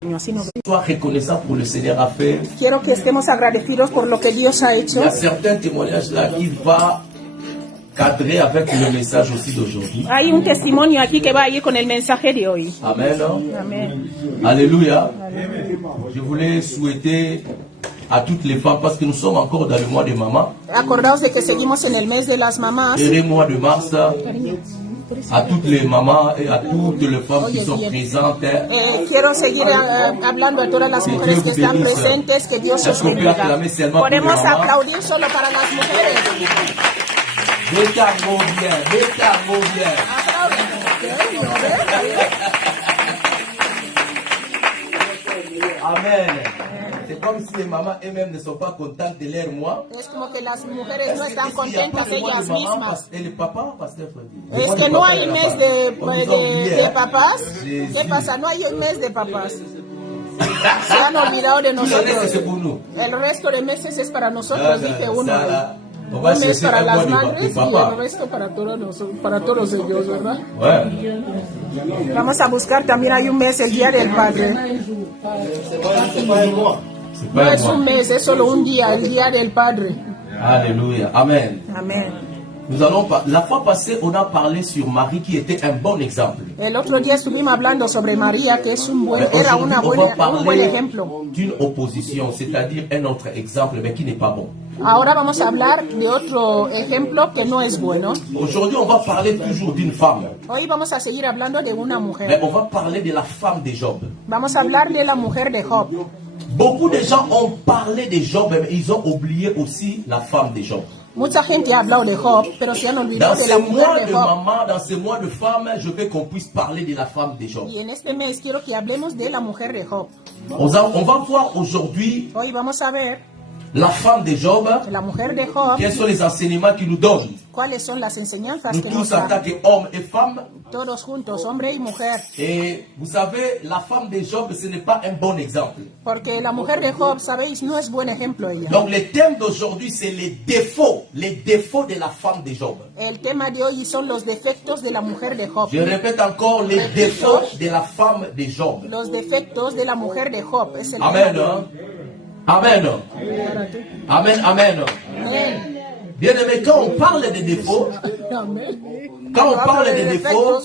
Sois reconnaissant pour le Seigneur a fait. Quiero que estemos agradecidos por lo que Dios ha hecho. Il y a certains témoignages là qui vont cadrer avec le message aussi d'aujourd'hui. Hay un testimonio aquí que va a ir con el mensaje de hoy. Amen. Amén. Alléluia. Je voulais souhaiter a toutes les femmes, parce que nous sommes encore dans le mois de maman. Acordaos de que seguimos en el mes de las mamás. Et le mois de mars, à toutes les mamans et à toutes les femmes qui sont présentes. Quiero seguir hablando a todas las mujeres que están presentes, que Dios os bendiga. Podemos aplaudir solo para las mujeres. Vete a bien, vete a bien. Amen. C'est comme si les mamans elles-mêmes ne sont pas contentes de leur mois. Es como que las mujeres no están contentas ellas mismas. Et le papa, pasteur Freddy. Es que no hay mes de papás. ¿Qué pasa? No hay un mes de papás. Se han olvidado de nosotros. El resto de meses es para nosotros, dice uno. Un mes para las madres y el resto para todos ellos, ¿verdad? Vamos a buscar, también hay un mes, el Día del Padre. No es un mes, es solo un día, el Día del Padre. Alléluia. Amen. Amén. Nous allons la fois passée, on a parlé sur Marie qui était un bon exemple. El otro día estuvimos hablando sobre María, que es un buen ejemplo. D'une opposition, c'est-à-dire un autre exemple, mais qui n'est pas bon. Ahora vamos a hablar de otro ejemplo que no es bueno. Aujourd'hui, on va parler toujours d'une femme. Hoy vamos a seguir hablando de una mujer. Mais on va parler de la femme de Job. Vamos a hablar de la mujer de Job. Beaucoup de gens ont parlé de Job, mais ils ont oublié aussi la femme de Job. Mucha gente ha hablado de Job, pero se han olvidado de la mujer de Job. Dans ce mois de femme, je veux qu'on puisse parler de la femme de Job. Y en este mes quiero que hablemos de la mujer de Job. On va voir aujourd'hui. Hoy vamos a ver la femme de Job. La mujer de Job. Quels sont les enseignements qu'il nous donne? ¿Cuáles son las enseñanzas nous que tous nos da? En tant qu'hommes et femmes. Todos juntos, hombre y mujer. Et vous savez, la femme de Job, ce n'est pas un bon exemple. Porque la mujer de Job, sabéis, no es buen ejemplo ella. Donc le thème d'aujourd'hui, c'est les défauts de la femme de Job. El tema de hoy son los defectos de la mujer de Job. Je répète encore, les défauts de la femme de Job. Los defectos de la mujer de Job. Es el Amen. Amen. Amen. Amen. Amen. Bien aimé, quand on parle de défauts, quand on parle de défauts,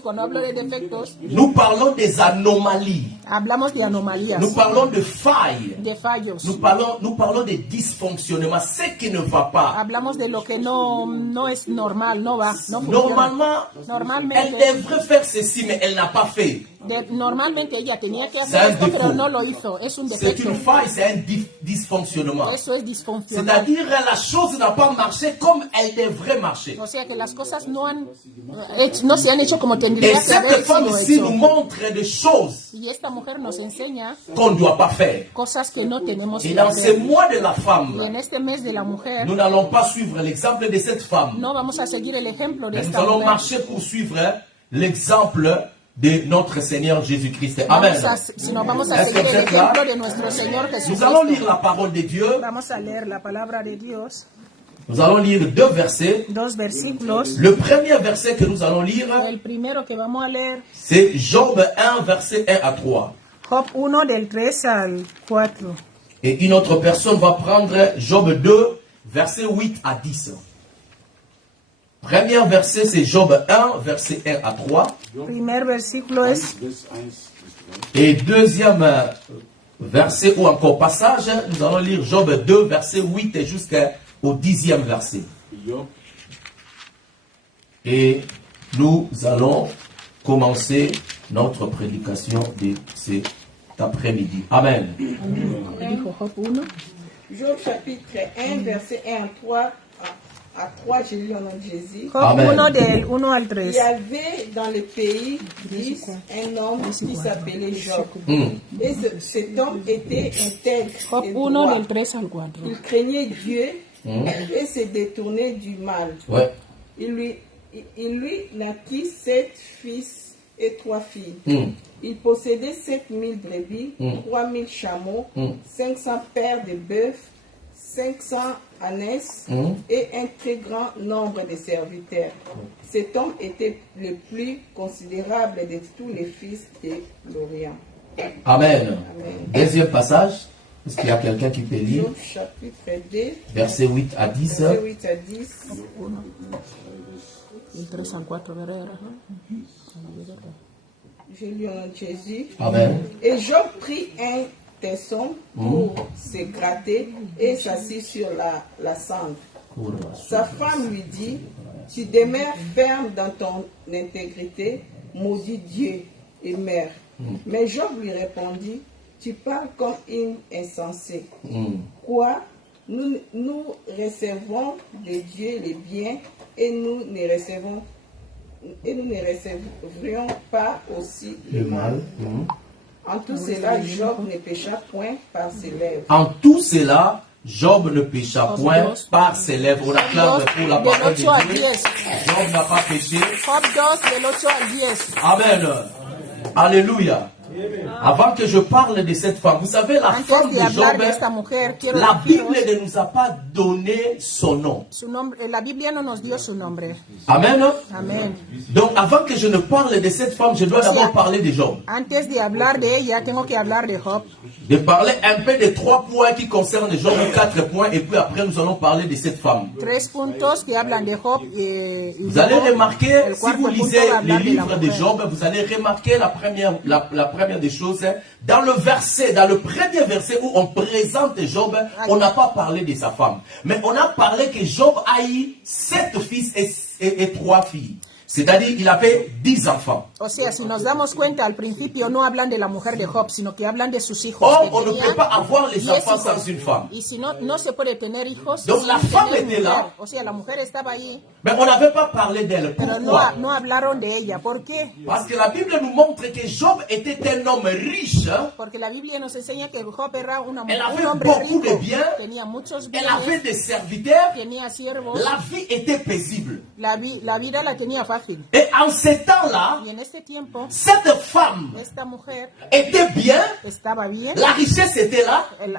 nous parlons des anomalies. Hablamos de anomalías. Nous parlons de failles. De fallos. Nous parlons de dysfonctionnements, ce qui ne va pas. Hablamos de lo que no es normal, no va, no funciona. Normalmente, elle devrait faire ceci, mais elle n'a pas fait. Normalmente ella tenía que hacer esto, pero no lo hizo. Es un defecto. C'est une faille, c'est un dysfonctionnement. Eso es disfuncional. C'est-à-dire la chose n'a pas marché comme elle devrait marcher. O sea que las cosas no se han hecho como tendría que haber sido. Et cette femme ici nous montre des choses y esta mujer nos enseña qu'on ne doit pas faire. Cosas que no tenemos Et dans ce mois de la femme, y en este mes de la mujer, nous n'allons pas suivre l'exemple de cette femme. No vamos a seguir el ejemplo de esta nous allons mujer. Marcher pour suivre l'exemple de notre Seigneur Jésus-Christ. Amen. Vamos a seguir el ejemplo de nuestro Señor Jesucristo. Nous allons lire la parole de Dieu. Vamos a leer la palabra de Dios. Nous allons lire deux versets. Dos versículos. Le premier verset que nous allons lire, el primero que vamos a leer, c'est Job 1, verset 1 à 3. Job 1 del 3 al 4. Et une autre personne va prendre Job 2, verset 8 à 10. Premier verset, c'est Job 1, verset 1 à 3. Primer versículo es... Et deuxième verset, ou encore passage, nous allons lire Job 2, verset 8 jusqu'au 10e verset. Et nous allons commencer notre prédication de cet après-midi. Amen. Job chapitre 1, verset 1 à 3. À 3, j'ai lu au nom de Jésus. Il y avait dans le pays un homme qui s'appelait Job. Et cet homme était intègre et droit. Il craignait Dieu et se détournait du mal. Il lui naquit 7 fils et 3 filles. Il possédait 7000 brebis, 3000 chameaux, 500 paires de bœufs, 500 ânesses et un très grand nombre de serviteurs. Cet homme était le plus considérable de tous les fils de l'Orient. Amen. Amen. Deuxième passage. Est-ce qu'il y a quelqu'un qui peut lire? Job chapitre 2. Versets 8 à 10. Verset 8 à 10. Je lis en nom de Jésus. Amen. Et Job prit un tesson pour se gratter et s'assit sur la cendre. Sa femme lui dit, tu demeures ferme dans ton intégrité, maudit Dieu et mère. Mais Job lui répondit, tu parles comme une insensée. Quoi? Nous recevons de Dieu les biens et nous ne recevrions pas aussi le mal. En tout cela, Job ne pécha point par ses lèvres. En tout cela, Job ne pécha point par ses lèvres. On acclame pour la parole de Dieu. Job n'a pas péché. Amen. Alléluia. Avant que je parle de cette femme, vous savez, la femme de Job, la Bible ne nous a pas donné son nom. Amen. Amen. Donc, avant que je ne parle de cette femme, je dois d'abord parler de Job. De parler un peu des 3 points qui concernent Job, 4 points, et puis après nous allons parler de cette femme. Vous allez remarquer, si vous lisez les livres de Job, vous allez remarquer la première des choses, dans le premier verset où on présente Job, on n'a pas parlé de sa femme. Mais on a parlé que Job a eu 7 fils et 3 filles. C'est-à-dire qu'il avait 10 enfants. O sea, si nos damos cuenta, al principio no hablan de la mujer de Job, sino que hablan de sus hijos. Or, on ne peut pas avoir les enfants sans une femme. Y si no, no se puede tener hijos. Donc la femme était là. O sea, la mujer estaba allí. Mais on n'avait pas parlé d'elle. Pourquoi? Pero no hablaron de ella. ¿Por qué? Parce que la Bible nous montre que Job était un homme riche. Porque la Biblia nos enseña que Job era un hombre beaucoup rico. De biens. Tenía muchos bienes. Elle avait des serviteurs. Tenía siervos. La vie était paisible. La vida la tenía fácil. Et en ce temps-là, cette femme était bien, la richesse était là, elle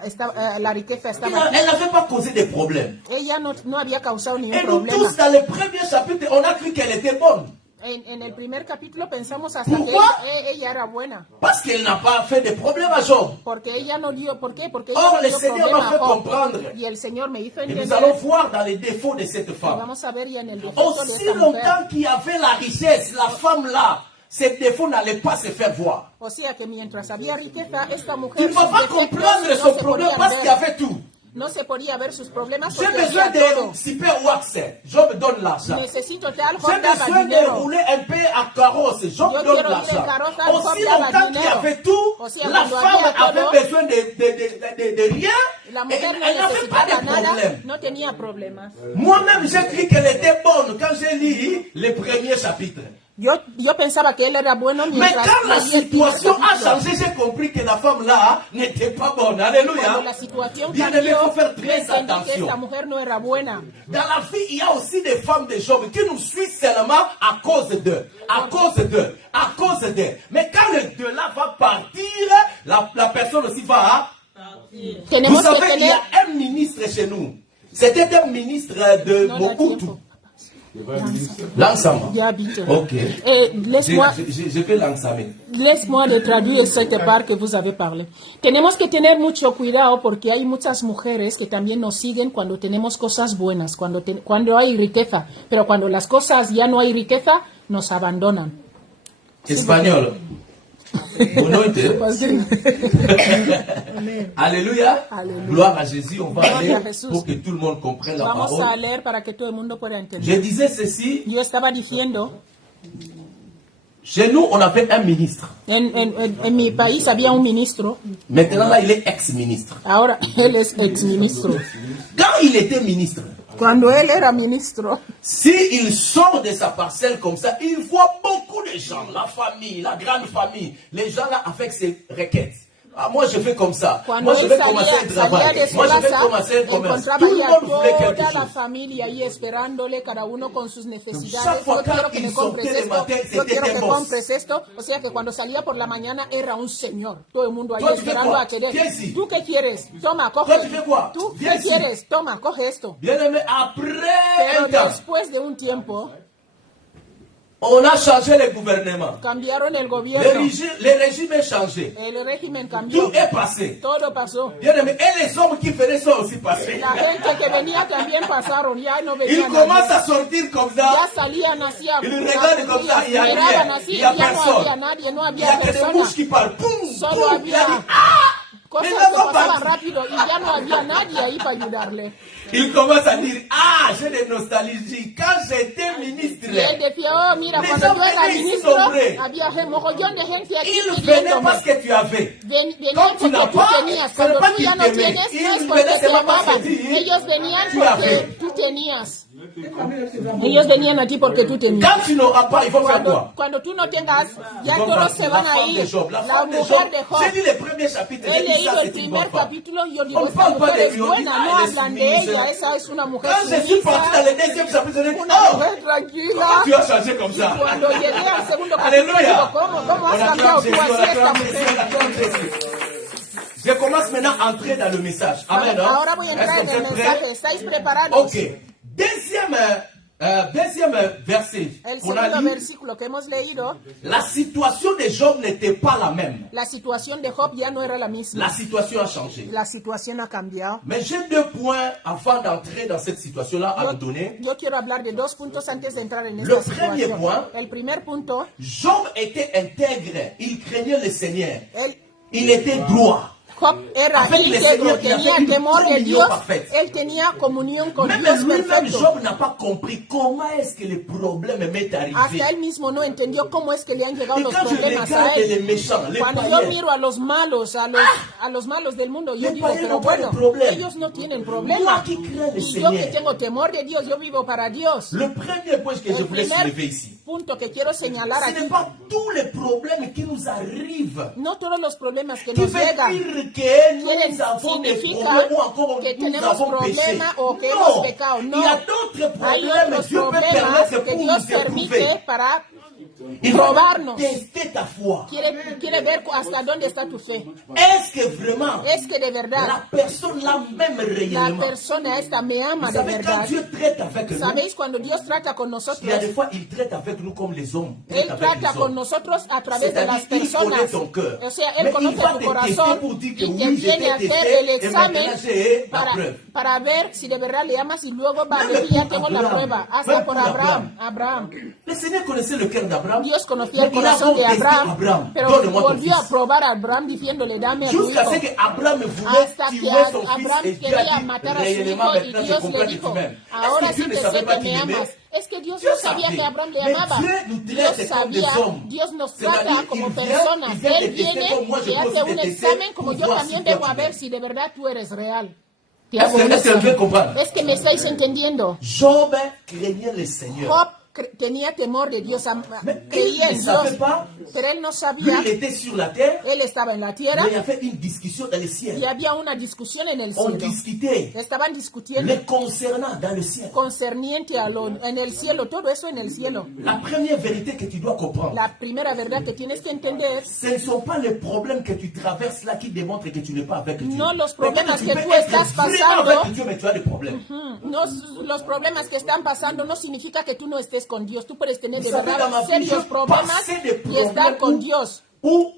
n'avait pas causé de problèmes. Et nous tous, dans le premier chapitre, on a cru qu'elle était bonne. En el primer capítulo pensamos hasta Pourquoi? Que ella era buena. Parce qu'elle n'a pas fait de problème à Job. Porque ella no dio, ¿por qué? Porque Or, ella le Seigneur m'a fait comprendre. Y el Señor me hizo Et entender. nous allons voir dans les défauts de cette femme. Vamos a ver ya en el defecto Aussi de esta longtemps mujer. qu'il y avait la richesse, la femme là, ses défauts n'allaient pas se faire voir. O sea que mientras había riqueza, esta mujer Tu ne peux pas comprendre son problème parce qu'il y avait tout. No se podía ver sus problemas. J'ai besoin de super wax. Job donne l'argent. Necesito tal. J'ai besoin de rouler un peu à carrosse. Job donne l'argent. Aussi longtemps qu'il y avait tout, la femme avait besoin de rien. Et elle n'avait pas de problème. No tenía problemas. Moi-même, j'ai cru qu'elle était bonne quand j'ai lu le premier chapitre. Yo pensaba que él era bueno mientras. Mais quand la situation a changé, j'ai compris que la femme là n'était pas bonne. Alléluia. Bien aimé, il faut faire très attention. No era buena. Dans la vie, il y a aussi des femmes de Job qui nous suivent seulement à cause d'eux. À cause d'eux. À cause d'eux. Mais quand le de là va partir, la personne aussi va. Vous savez, il y a un ministre chez nous. C'était un ministre de Mobutu. L'ensemble. Ok. Je vais l'ensemble. Laisse-moi de traduire cette part que vous avez parlé. Tenemos que tener mucho cuidado porque hay muchas mujeres que también nos siguen cuando tenemos cosas buenas, cuando hay riqueza. Pero cuando las cosas ya no hay riqueza, nos abandonan. Español. Alléluia. Gloire à Jésus. On va aller pour que tout le monde comprenne la parole. Vamos a leer para que todo el mundo pueda entender. Je disais ceci. Yo estaba diciendo. Chez nous, on avait un ministre. En mi país había un ministro. Maintenant, là, il est ex-ministre. Ahora, él es ex-ministro. Quand il était ministre, cuando él era ministro, s'il sort de sa parcelle comme ça, il voit beaucoup de gens, la famille, la grande famille, les gens là avec ses requêtes. Ah, moi je fais comme ça. Cuando moi je vais commencer un travail. Moi je vais commencer un commerce. Tout le monde voulait quelque chose. La familia ahí esperándole, cada uno con sus necesidades. Chaque fois qu'il sortait le matin, c'était un boss. O sea que cuando salía por la mañana era un señor. Todo el mundo ahí esperando a querer. ¿Tú qué quieres? Toma, coge. ¿Tú qué quieres? Toma, coge esto. Bien aimé, après Pero después de un tiempo, On a changé le gouvernement. Cambiaron el gobierno. Le régime est changé. El régimen cambió. Tout est passé. Todo pasó. Bien aimé, et les hommes qui venaient sont aussi passés. La gente que venía también pasaron, ya no venían. Ils commencent à sortir comme ça. Ya salían así. Ils regardent comme ça, il n'y a rien. Il n'y a personne. Il y a que des mouches qui parlent. Poum, Solo poum. Il a dit, cosas mais que là-bas, pasaban rápido y ya no había nadie ahí para ayudarle. il commence à dire, j'ai des nostalgies. Quand j'étais ministre, Y él decía, oh, mira, les cuando gens yo era venaient ici ministro, nombrer. había mogollón de gente aquí Ils venaient pidiéndome. parce que tu avais. Venían Quand tu porque n'as tú pas, tenías. ce Cuando n'est pas tú qu'ils ya no t'aimaient. tienes, no Ils es venaient porque te seulement parce amaban. que tu- Ellos venían tu porque avais. tú tenías. Ellos venían a ti porque tú tenías. Quand tu n'auras pas, il faut faire quoi? Cuando tú no tengas, ya Ils vont todos partir. se van La a femme de ir. Job, la La femme de mujer Job. de Job. J'ai lu les premiers chapitres. He J'ai dit leído ça, el c'est une primer bonne femme. capítulo y yo digo, On esta parle pas mujer de es lui, on dit, buena, no elle est hablan de soumise. ella, esa es una mujer Quand je suis parti dans sumisa, le deuxième chapitre, j'ai dit, una oh, mujer tranquila. comment tu as changé comme ça? Cuando llegué al segundo capítulo, Alléluia. digo, ¿cómo has On cambiado acclame tú Jésus, on así esta acclame Jésus, on mujer? acclame Jésus. Je commence maintenant à entrer dans le message. Amen. hein? Ahora voy a entrar en Est-ce que el vous êtes mensaje, prêts? ¿estáis preparados? Ok. Deuxième verset El qu'on a segundo lu. versículo que hemos leído, La situation de Job n'était pas la même. la situación de Job ya no era la misma. La situation a changé. La situación ha cambiado. Mais j'ai 2 points avant d'entrer dans cette situation-là à vous donner. Yo quiero hablar de 2 puntos antes de entrar en Le esta premier situación. point. El primer punto, Job était intègre, il craignait le Seigneur, él, il était droit. Job era Avec le íntegro, Señor, il tenía avait une temor de communion Dios, parfaite. él tenía comunión con Même Dios lui-même, perfecto. Job n'a pas compris comment est-ce que le problème m'est arrivé. Hasta él mismo no entendió cómo es que le han llegado Et los quand je problemas a regarde les él. méchants, les Cuando yo païens, miro a los malos, a los malos del mundo, yo Les digo, païens pero n'ont pas de bueno, problème. ellos no tienen Moi problema. qui crains le Y yo que Seigneur, tengo temor de Dios, yo vivo para Dios. le premier point que je El voulais soulever primer ici, punto que quiero señalar ce aquí, n'est pas tous les problèmes qui nous arrivent no todos los problemas que qui nos veut llegan dire que nous quieren- avons des significa problèmes ou encore que nous tenemos avons péché. problema o que hemos Non, pecado. il No. y a d'autres Hay problèmes. otros Dieu peut problemas permettre que pour Dios nous éprouver. permite para Il va probarnos. tester ta foi. Quiere ver hasta dónde está tu fe. Est-ce que vraiment Es que de verdad la personne l'aime la réellement? persona esta me ama Vous de savez, quand verdad. Dieu traite avec nous, ¿Sabéis cuando Dios trata con il y a nosotros? des fois, il traite avec nous comme les hommes Él traitent avec trata les con hommes. nosotros a través de las C'est-à-dire, il connaît personas. ton cœur. O sea, Mais Él il conoce va tu te corazón tester pour dire que y te oui, je viene a t'ai hacer testé el et maintenant examen j'ai la preuve. para ver si de verdad le amas y luego va a Même ver si ya pour tengo la Abraham. prueba. Même Hasta por pour Abraham. Le Seigneur connaissait le cœur d'Abraham. Dios conocía Mais el il a corazón de contesté Abraham, pero donne-moi ton volvió a fils. probar a Abraham diciéndole, dame a tu Jusqu'à ce hijo. que Abraham voulait Hasta que tuer son fils Abraham et Dieu quería a dit matar a su réellement hijo y maintenant je Dios comprends le que tu dijo, m'aimes. ahora Est-ce que sí Dieu ne te savait sé pas que qu'il me m'aimait? amas. Es que Dios Dieu no sabía savait. que Abraham le Mais amaba. Dieu nous Dios traite comme des sabía, hommes. Dios nos C'est-à-dire, trata como il vient personas. te Él tester viene comme moi je y peux hace aussi un te tester examen como pour yo voir también si toi vengo a tu ver m'aimes. si de verdad tú eres real. Te Est-ce hago que un est-ce que vous pouvez examen. comprendre? Es que me estáis entendiendo. Job craignait le Seigneur. Job tenía temor de Dios, Mais creía il en ne savait Dios, pas. pero él no Lui, sabía. il était sur la terre, Él estaba en la tierra mais il y avait une discussion dans le ciel. y había una discusión en el On cielo. discutait Estaban discutiendo les concernant dans le ciel. concerniente a lo en el cielo, todo eso en el cielo. La première vérité que tu dois comprendre, La primera verdad que tienes que entender, ce ne sont pas les problèmes que tu traverses là qui démontrent que tu n'es pas avec Dieu. No los Mais problemas tu que peux tú être estás vraiment pasando. avec Dieu, mais tu as des problèmes. no, los problemas que están pasando no significa que tú no estés con Dios. Tú puedes tener Vous de savez, dans ma verdad vie, serios je problemas passais des y estar problèmes con Dios. où,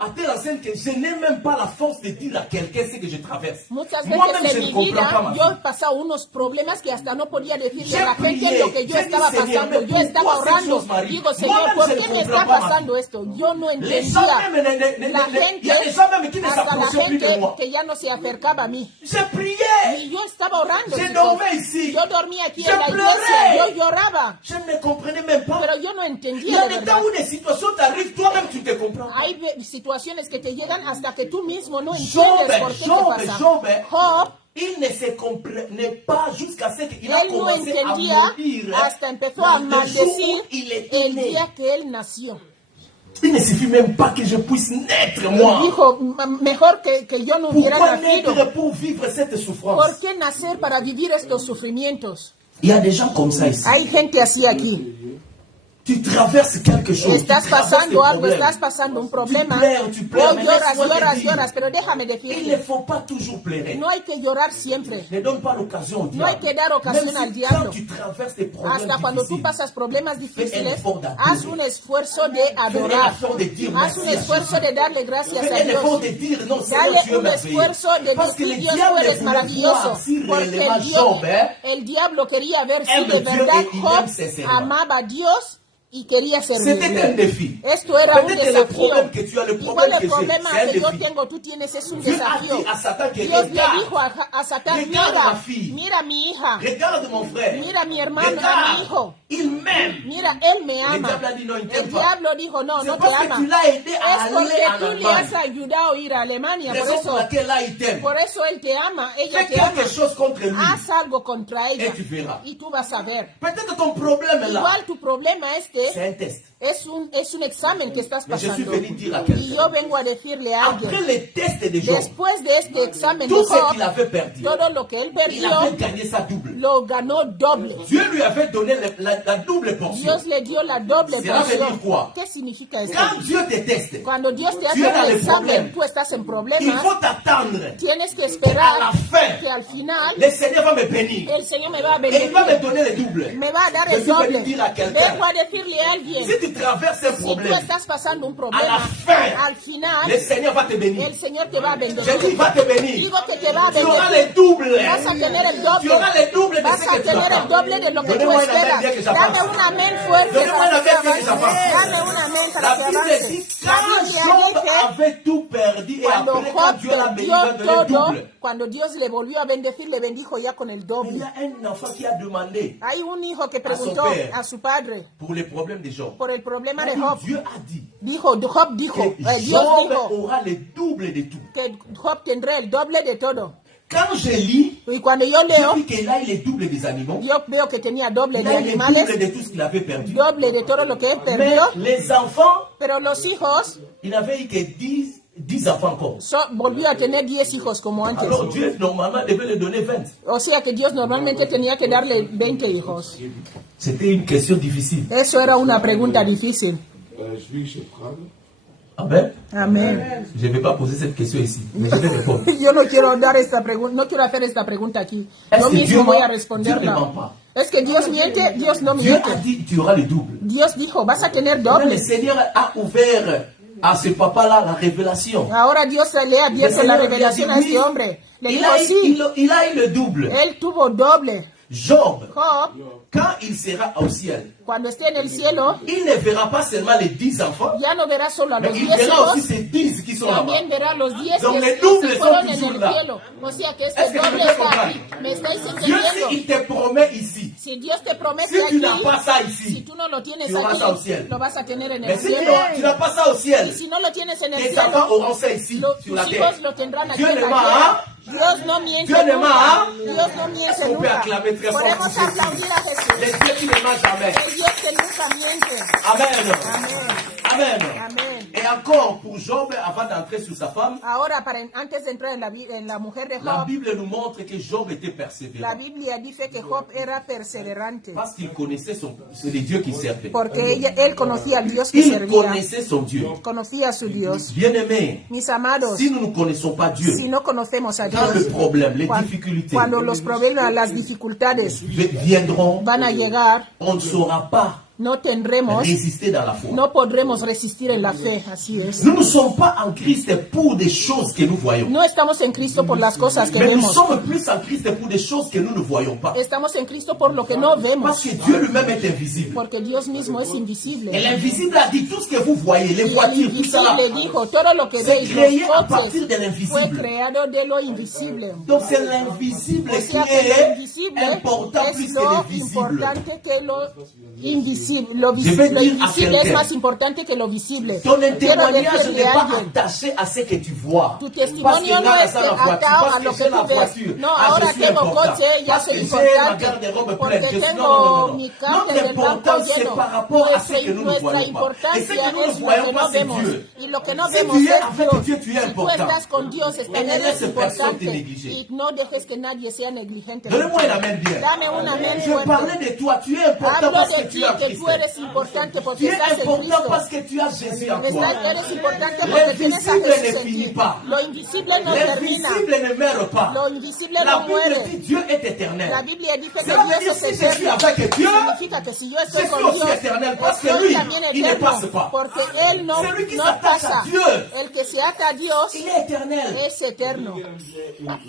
à telle enseigne que je n'ai même pas la force de dire à quelqu'un ce que je traverse. Muchas Moi-même, veces je en ne mi comprends pas vida ma yo vie. he pasado unos problemas que hasta no podía decirle J'ai a la gente prié, lo que yo j'ai estaba dit, Seigneur, pasando. mais Yo estaba pourquoi cette orando. chose m'arrive? Digo, Señor, Moi-même, ¿por je qué ne me está comprends pas ma pasando esto? Yo no Les gens entendía. même, La il y a gente, des gens même qui ne hasta la s'approchaient plus de gente moi. que ya no se acercaba a mí. J'ai prié. Y yo estaba orando. Je chicos. dormais ici. Yo dormía aquí Je en la pleurais. iglesia. Yo lloraba. Je ne comprenais même pas. Pero yo no Il y entendía a de des temps verdad. où des situations t'arrivent, toi-même tu te comprends. Hay situaciones que te llegan hasta que tú mismo no Job, entiendes por qué te pasa. Job, il ne se comprenait pas jusqu'à ce qu'il a él no commencé à entendía mourir. hasta empezó a Le jour maldecir où il était el né. día que él nació. Il ne suffit même pas que je puisse naître moi. Dijo, mejor que yo no hubiera Pourquoi nacido. naître pour vivre cette souffrance? ¿Por qué nacer para vivir estos sufrimientos? Il y a des gens comme ça ici. Hay gente así aquí. Tu traverses quelque chose. Estás pasando algo, estás pasando un problema. Tu pleures, Lloras, pero déjame decirte. Il ne faut pas toujours pleurer. No hay que llorar siempre. Ne donne pas l'occasion au diable. No hay que dar ocasión al diablo. Quand tu traverses des problèmes Hasta cuando tú pasas problemas difíciles, haz un esfuerzo de adorar. Haz un esfuerzo de darle gracias a Dios. Dale un esfuerzo de decir, Dios, tú eres maravilloso. Porque el diablo quería ver si de verdad Job amaba a Dios y quería servirle. Esto era un desafío. Igual el problema que yo tengo, tú tienes, es un desafío. Dios le dijo a Satán, mira a mi hija, mira a mi hermano, a mi hijo. Mira, él me ama. El diablo dijo, no te ama. Es porque tú le has ayudado a ir a Alemania. Por eso él te ama, ella te ama. Haz algo contra ella y tú vas a ver. Igual tu problema es que es un examen que estás pasando. Y yo vengo a decirle a alguien, después de este examen de Job, todo lo que él perdió, lo ganó doble. Dios le dio la doble porción. ¿Qué significa esto? Cuando Dios te hace un examen, tú estás en problemas, tienes que esperar que al final el Señor me va a bendecir, me va a dar el doble. Vengo a decirle a alguien, si tú estás pasando un problema, al final el Señor te va a bendecir. Digo que te va a bendecir. Vas a tener el doble. Vas a tener el doble de lo que tú esperas. Dame un amén fuerte para que avance. Dame un amén para que avance. La Biblia dice, cuando Job perdió todo, cuando Dios le volvió a bendecir, le bendijo ya con el doble. Hay un hijo que preguntó a su padre por el problema de Job. Job dijo, que Job tendrá el doble de todo. Y cuando yo leo, yo veo que tenía doble de animales, doble de todo lo que él perdió. Pero los hijos, volvió a tener 10 hijos como antes. O sea que Dios normalmente tenía que darle 20 hijos. Eso era una pregunta difícil. Amen. Amén. Je ne vais pas poser cette question ici, mais je vais répondre. Yo no quiero dar esta pregunta, no quiero hacer esta pregunta aquí. Yo mismo voy a responderla. Es que Dios miente, Dios no miente. Dios dijo, vas a tener doble. Le Seigneur a ouvert a ce papa-là la révélation. Ahora Dios le ha abierto la revelación a este hombre. Le dijo, sí, il a eu le double. Él tuvo doble. Job, quand il sera au ciel, cuando esté en el cielo, il ne verra pas seulement les 10 enfants, ya no verá solo a los 10 il verra hijos, aussi ces 10 qui sont là-bas. También verá los 10 Donc les que doubles se sont fueron en toujours el là. cielo. O sea que Est-ce este que tu doble peux está comprendre? aquí. ¿Me estáis Dieu, entendiendo? s'il te promet ici, Si Dios te promete si tu aquí, n'as pas ça ici, si tú no lo tienes tu auras ça au ciel. aquí, lo vas a tener en Mais el si cielo. tu n'as pas ça au ciel, Y si no lo tienes en el tes cielo, enfants auront ça ici, sur la tus terre. hijos lo tendrán aquí Dieu en ne la ment, tierra. hein? Dios no miente Dieu ne nunca. ment, hein? Dios no miente On peut nunca. acclamer très fort Podemos pour Jésus. aplaudir a Jesús. Le Dieu qui ne ment jamais. El Dios que nunca miente. Amen. Amén. Amen. Amén. Et encore, pour Job, avant d'entrer sur sa femme, Ahora, antes de entrar en la mujer de la Job, Bible nous montre que Job était persévérant. la Biblia dice que Job era perseverante. Parce qu'il connaissait les dieux qu'il servait. Porque él conocía al Dios que Il servía. connaissait son Dieu. Conocía a su Dios. Bien-aimés, Mis amados, si nous ne connaissons pas Dieu, si no conocemos a quand le Dios, problème, les difficultés cuando los problemas, las dificultades viendront, van a llegar, on ne saura pas no tendremos, résister dans la foi. no podremos resistir en la fe, así es. Nous ne sommes pas en Christ pour des choses que nous voyons. No estamos en Cristo por las cosas que Mais nous vemos. sommes plus en Christ pour des choses que nous ne voyons pas. Estamos en Cristo por lo que no Parce vemos. que Dieu lui-même est invisible. Porque Dios mismo es invisible. Et l'invisible a dit tout ce que vous voyez, les Y el voitures, tout ça là. invisible dijo, todo lo que C'est veis, créé los à coches, partir de fue l'invisible. creado de lo invisible. Donc c'est l'invisible O qui sea que lo est invisible important plus es que lo le visible. importante que lo invisible. Lo Je vais lo dire à invisible es quelqu'un, más importante que lo visible. ton Quiero témoignage decirle n'est a pas alguien, attaché à ce que tu vois. tu Parce que testimonio no là, es dans la voiture, atado a parce lo que que j'ai la tú ves. voiture, No, ah, ahora je suis tengo important. coche, ya Parce soy que j'ai ma importante. garde-robe Porque pleine. tengo mi Notre cárter del banco importance, c'est lleno. par rapport à ce que nous ne Nuestra voyons pas. Et ce importancia que nous ne es lo voyons que pas, no c'est vemos. Dieu. Y lo que no Si vemos tu es es avec Dios. Dieu, tu es Si tú important. estás con Dios, Et ne eres laisse personne te importante. négliger. Y no dejes que nadie sea negligente. Donnez-moi un amen bien. Dame un amén Je fuerte. parlais de toi, tu es important Hablo parce de que tu ti, es en que tú Christ. tú eres importante porque Tu es estás en important Cristo. parce que tu as Jésus en toi. Eres importante porque tienes a L'invisible Jesús ne en finit ti. pas. Lo invisible no termina. L'invisible ne meurt pas. Lo invisible La no Bible muere. dit Dieu est éternel. La Biblia dice que Cela veut Dios dire es si je suis eterno. avec Dieu, Significa que si yo je estoy suis con aussi Dios, éternel parce que estoy lui, también il ne eterno, passe pas. porque Él no, Celui qui no s'attache pasa. à Dieu, El que se ata a Dios il est éternel. es eterno.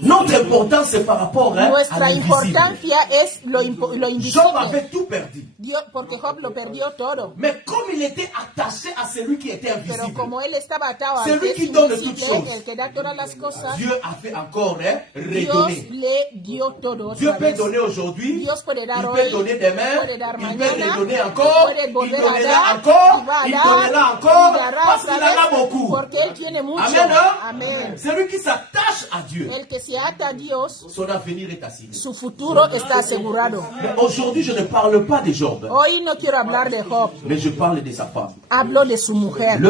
Notre importance c'est par rapport à Nuestra l'invisible. importancia es lo Job invisible. avait tout perdu. Dios, porque Job lo perdió todo. Mais comme il était attaché à celui qui était Pero invisible, como él estaba atado al Celui que es qui donne invisible, toutes choses. el que da todas las cosas, Dieu a fait encore Dios redonner. le dio todo Dieu otra peut vez. donner aujourd'hui, Dios puede dar il hoy, peut donner demain, puede dar il peut mañana, redonner encore, puede il volver a donnera dar, encore, y va a il dar, donnera y encore, dará parce otra qu'il en a vez, beaucoup. porque él tiene mucho. Amen, hein? Amén. Celui qui s'attache à Dieu, El que se ata a Dios, son avenir est assigné. su futuro está asegurado. Mais aujourd'hui, je ne parle pas de Job, Hoy no quiero hablar de Job, mais je parle de sa femme. hablo de su mujer. Le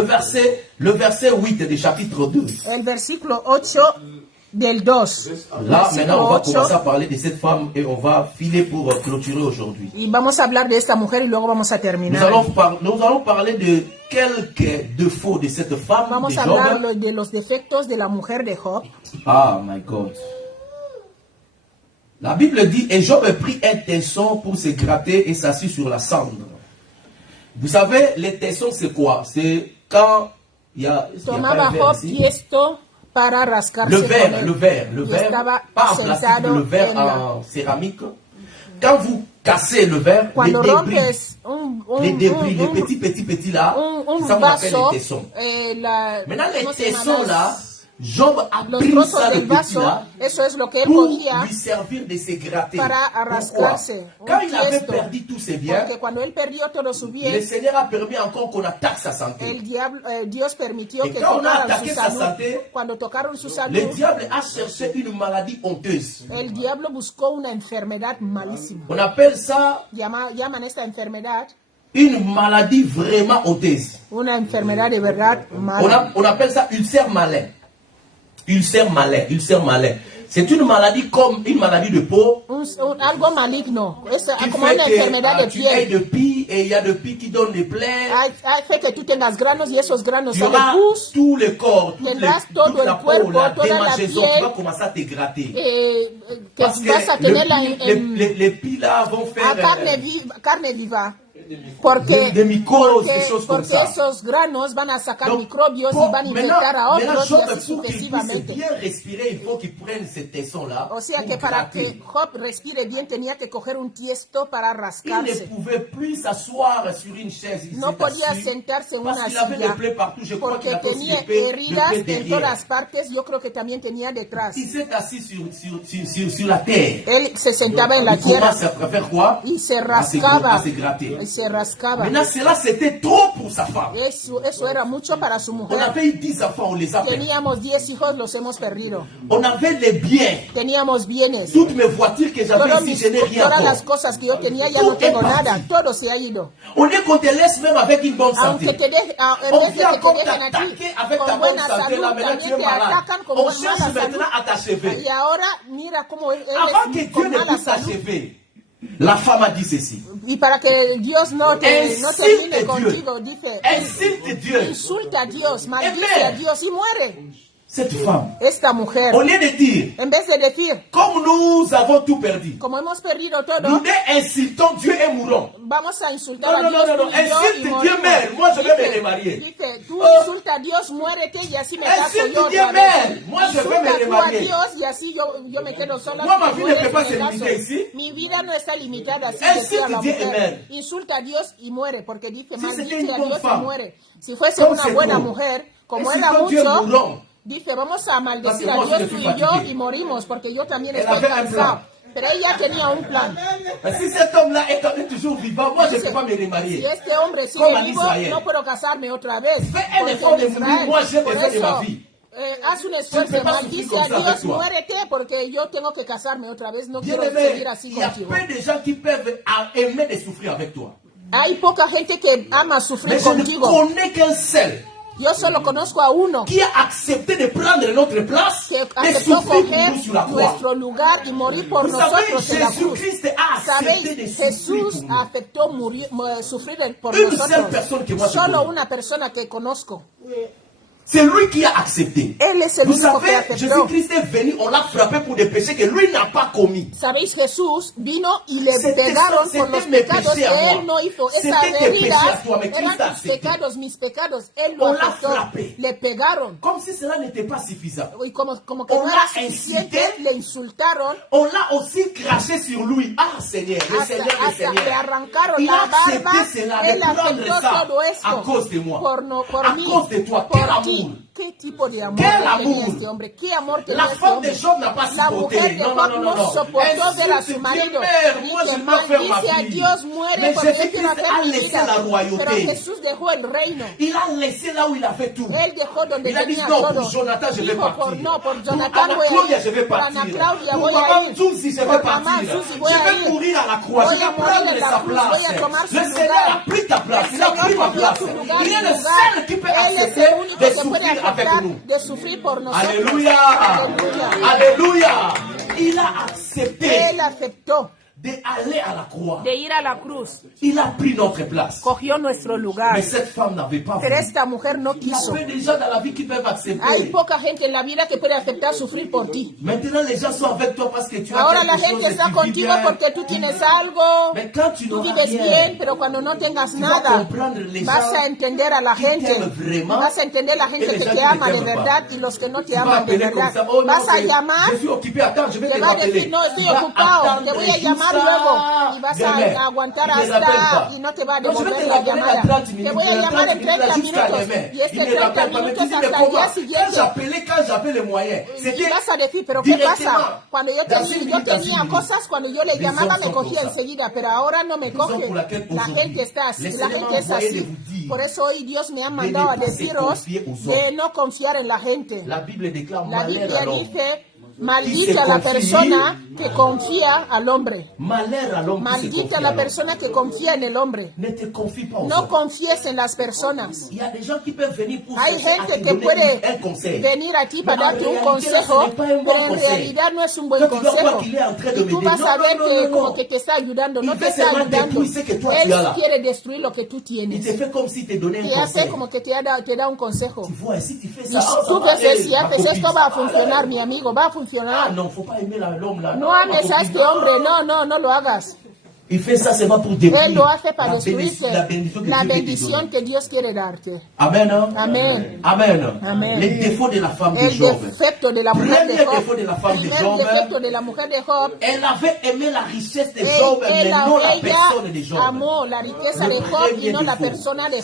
verset 8 du chapitre 2. El versículo 8 del 2. Là, maintenant, on va Versículo commencer 8. à parler de cette femme et on va filer pour clôturer aujourd'hui. Y vamos a hablar de esta mujer y luego vamos a Nous terminar. allons parler de quelques défauts de cette femme, de Vamos a hablar Job. de los defectos de la mujer de Job. Ah, my God. La Bible dit, et Job prit un tesson pour se gratter et s'assit sur la cendre. Vous savez, les tessons, c'est quoi? C'est quand il y a... est-ce qu'il y a pas Tomaba un verre Job ici? tiesto para rascarse Le con verre, él. le verre, Y estaba pas en plastique, sentado le verre en la- en céramique. Quand vous cassez le verre, Cuando les débris, rompes les débris, les petits là, un ça on appelle vaso, les tessons. ¿cómo Maintenant, les se llama? tessons là, Job a Los pris trozos ça, le del petit vaso, là, eso es lo que él pour cogía lui servir de se gratter. para Pourquoi? rascarse. Un Quand il avait tiesto. perdu tous ses biens, Porque cuando él perdió todo su le bien, Seigneur a permis encore qu'on attaque sa santé. Dios permitió Et que quand on a tocaran attaqué su sa salud. santé, Cuando tocaron su Le salud, diable a cherché une maladie honteuse. el diablo buscó una enfermedad malísima. On appelle ça Llaman esta enfermedad une maladie vraiment honteuse. una enfermedad de verdad mala. On appelle ça ulcère malin. Ulcère malin. C'est une maladie comme une maladie de peau. Algo maligno. Es Qui como fait una que enfermedad de tu aies piel. de pis et il y a de pis qui donnent des plaies. Hace que tú tengas granos y esos granos Tu son de auras pus. tout le corps, Tendrás toute todo la el peau, cuerpo, la toda la démangeaison. Tu piel. vas commencer à te gratter. Que Parce que vas a tenerla les pis là vont faire carne viva. Porque, des mycoses, des choses comme porque ça. esos granos van a sacar Donc, microbios y van a infectar a maintenant, otros y Job, así pour qu'il puisse sucesivamente. bien respirer, il faut qu'il prenne ces tessons-là O sea pour que para gratter. que Job respire bien tenía que coger un tiesto para Il ne rascarse. pouvait plus s'asseoir sur une chaise. Il No s'est podía assis sentarse en parce una qu'il avait des silla plaies partout. Je crois qu'il porque avait aussi tenía des plaies heridas en derrière. todas partes. Yo creo que también tenía detrás. Il s'est assis sur la terre. Él se sentaba en la Il tierra commence à faire quoi? y se À rascaba. se gratter. Y se rascaba. Maintenant, cela c'était trop pour sa femme. Eso era mucho para su On mujer. avait eu 10 enfants, on les a perdus. Teníamos 10 hijos, los hemos perdido. On avait les biens. Teníamos bienes. Toutes mes voitures que j'avais ici, je n'ai rien Todas las encore. cosas que yo tenía ya Tout no tengo est parti. nada. Todo se ha ido. On est qu'on te laisse même avec une bonne santé. Aunque te dejen, en On vez de vient que encore te dejen t'attaquer aquí avec ta con bonne buena santé. salud, Là, maintenant, tu es también te malade. atacan con On mala cherche salud. maintenant à t'achever. Y ahora mira cómo Avant que eres Dieu con ne mala puisse salud. t'achever, la femme a dit ceci. Y para que Dios no termine Insulte contigo, Dieu. dice, Insulte Dieu. insulta a Dios, maldice Amen. a Dios y muere. Cette femme, Esta mujer, au lieu de dire, en vez de decir, comme nous avons tout perdu, como hemos perdido nous todo, ne insultons Dieu et mourons. vamos a insultar No, a no, Dios no, no, tú y yo y insulte Dieu, morimos. mère. Moi, je vais me remarier. Dice, tú Oh. insulta a Dios, muérete y así me caso Insulte yo Dieu, otra vez. mère. Moi, je vais Insulta me tú a remarier. Dios y así yo me quedo sola. Moi, ma y vie tú ne eres peut pas mi se caso. limiter ici. Mi vida no está limitada así, Insulte decía la Dieu, mujer. amen. Insulta a Dios y muere, porque dice, Si maldice c'était une a bonne Dios y femme, muere. Si fuese comme una c'est buena trop, mujer, como era insultons Dieu, mucho, mourons. dice, vamos a maldecir Parce que a moi, Dios je tú suis y yo fatigué. y morimos, porque yo también Elle estoy avait un cansado. plan. Pero ella tenía un plan. Si cet homme-là est quand même toujours vivant, moi, je ne Dice, peux pas me si remarier. este hombre sigue Comme en vivo, Israël. no puedo casarme otra vez. Fais un Porque effort de en mourir, Israel, moi, j'ai por besoin de eso, ma vie. haz un esfuerzo, peux pas maldice souffrir a comme ça avec Dios, toi. muérete, porque yo tengo que casarme otra vez, no Bien quiero aimé, seguir así il y a contigo. peu de gens qui peuvent aimer de souffrir avec toi. Hay poca gente que ama Mais sufrir je ne contigo, connais qu'un seul Yo solo conozco a uno qui a accepté de prendre notre place que et aceptó souffrir pour coger nous sur la croix. nuestro lugar y morir por Vous savez, nosotros en la cruz. Jésus-Christ a accepté de Sabéis, souffrir Jesús pour nous. aceptó sufrir por Une seule nosotros. personne que moi je Solo connais. una persona que conozco. C'est lui qui a accepté. Él es el Vous único que savez, aceptó. Jésus-Christ est venu, on l'a frappé pour des péchés que lui n'a pas commis. Sabéis, Jesús vino y le C'était pegaron ça, por los c'était mes pecados péchés que à moi. él no hizo. C'était Esas tes péchés heridas à toi, mais Christ eran a tus accepté. pecados, mis pecados. Él lo On l'a aceptó. frappé. Le pegaron. Comme si cela n'était pas suffisant. Y como que On no l'a era suficiente, incité. le insultaron. On l'a aussi craché sur lui. Ah Seigneur, le Seigneur, le Hasta le Seigneur. arrancaron Il la a accepté barba. cela, Él de prendre aceptó ça todo esto à cause de moi. por À mí, cause de toi. por Quel ti. amour. ¿Qué tipo de amor Quel tenía amour. este hombre? ¿Qué amor tenía La este femme hombre? de Job n'a pas La mujer supporté. de Non, Job non, non, no non. soportó ver a su Insulte, marido. mère, moi je Dice, dois faire ma maldice a vie. Dios, muere Mais porque yo quiero Jésus-Christ hacer a mi laissé vida. la royauté. Pero Jesús dejó el reino. Il a laissé là où il avait tout. Él dejó donde Il a dit tenía non, todo. pour Jonathan je vais Dijo, partir. por Pour Jonathan Anna voy a Claudia ir. je vais Por partir. Ana Claudia Pour voy a Maman ir. Suzy je vais Por Mamá partir. Suzy voy Je a vais ir. mourir à la croix. Voy Je a vais morir prendre en la sa cruz, place. voy a tomar su Le Seigneur lugar. a pris ta place. El Il a pris Señor ma cogió place. tu lugar, Il est mi le lugar. seul qui peut Él es accepter el único de que puede souffrir avec aceptar nous. de sufrir por nosotros. Alléluia. Aleluya. Alléluia. Il a accepté Él aceptó d'aller à la croix. de ir a la cruz. Il a pris notre place. Cogió nuestro lugar. Mais cette femme n'avait pas Pero voulu. esta mujer no Il y a quiso. peu de gens dans la vie qui peuvent Hay accepter. poca gente en la vida que puede aceptar sufrir por ti. Maintenant, les gens sont avec toi parce que tu as Ahora la quelque gente chose et está tu vis contigo bien. porque tú tienes algo. Mais quand tu Tú n'auras vives rien, bien, pero cuando no tengas tu vas nada, comprendre les vas gens a entender a la qui gente. t'aiment vraiment Vas a entender la et gente les que gens te qui ama ne de t'aiment verdad pas. y los que no te Tu vas aman de appeler comme verdad. ça. Oh non, Vas a je llamar. suis occupé. Attends, je vais Te te va a rappeler. decir, no, estoy Tu vas ocupado, attendre te voy a llamar jusqu'à luego y vas demain. a aguantar Il ne rappelle hasta pas. y no te va a Non, je vais devolver te la rappeler llamada. dans 30 Te minutes. voy a Dans llamar 30 en minutes, là, 30 jusqu'à minutos demain. y Il este ne 30 rappelle pas. Mais tu minutos dis, mais hasta el día comment? siguiente. Quand j'appelais les moyens, Y c'était vas a decir, pero ¿qué directement. pasa? Cuando yo Dans une minute, dans une tenía minute. cosas, cuando yo le Les llamaba hommes me sont cogía comme ça. enseguida, pero ahora no me Raison coge. pour laquelle La aujourd'hui, gente está así, le la Seigneur gente es m'a envoyé de así. vous dire Por eso hoy Dios me ha mandado a ne pas se deciros confier aux de hommes. no confiar en la gente. La Bible déclare La malheur à Biblia l'homme. dice, maldita la persona que confía al hombre. Malheur à l'homme qui se Maldita confie la à l'homme. persona que confía en el hombre. Ne te confie pas aux No hommes. confíes en las personas. Il y a des gens qui peuvent venir pour Hay chercher à gente te que donner puede un conseil. venir a ti Mais para en darte un réalité, consejo, ce n'est pas un bon pero en conseil. realidad no es un buen Toi, tu vas consejo. voir qu'il est en train de Y me tú dire, vas a non, ver non, que non, como non. que te está ayudando, no Il te veut está seulement ayudando. détruire ce que toi, tu as Él là. quiere destruir lo que tú Il tienes. te fait comme si te donnait un Te hace conseil. como que te da un consejo. Tu vois, si tu fais Y ça, oh, tú ça va que aller, si ma haces copine. esto va a funcionar, mi amigo, va a Ah funcionar. non, faut pas aimer l'homme là. No ma ames a copine. este hombre, no lo hagas. Il fait ça seulement pour détruire Él lo hace para la bénédiction destruirte la que Dieu veut te bendición donner. que Dios quiere darte. Amen. Hein? Amen. Amen. Amen. Les défauts de la femme de El Job. defecto de la mujer de Premier Job. défaut de la femme de Primer Job. defecto de la mujer de Job. Elle avait aimé la richesse de Job, mais non la personne de Job. amó la riqueza de Le Job y premier no la défaut. persona de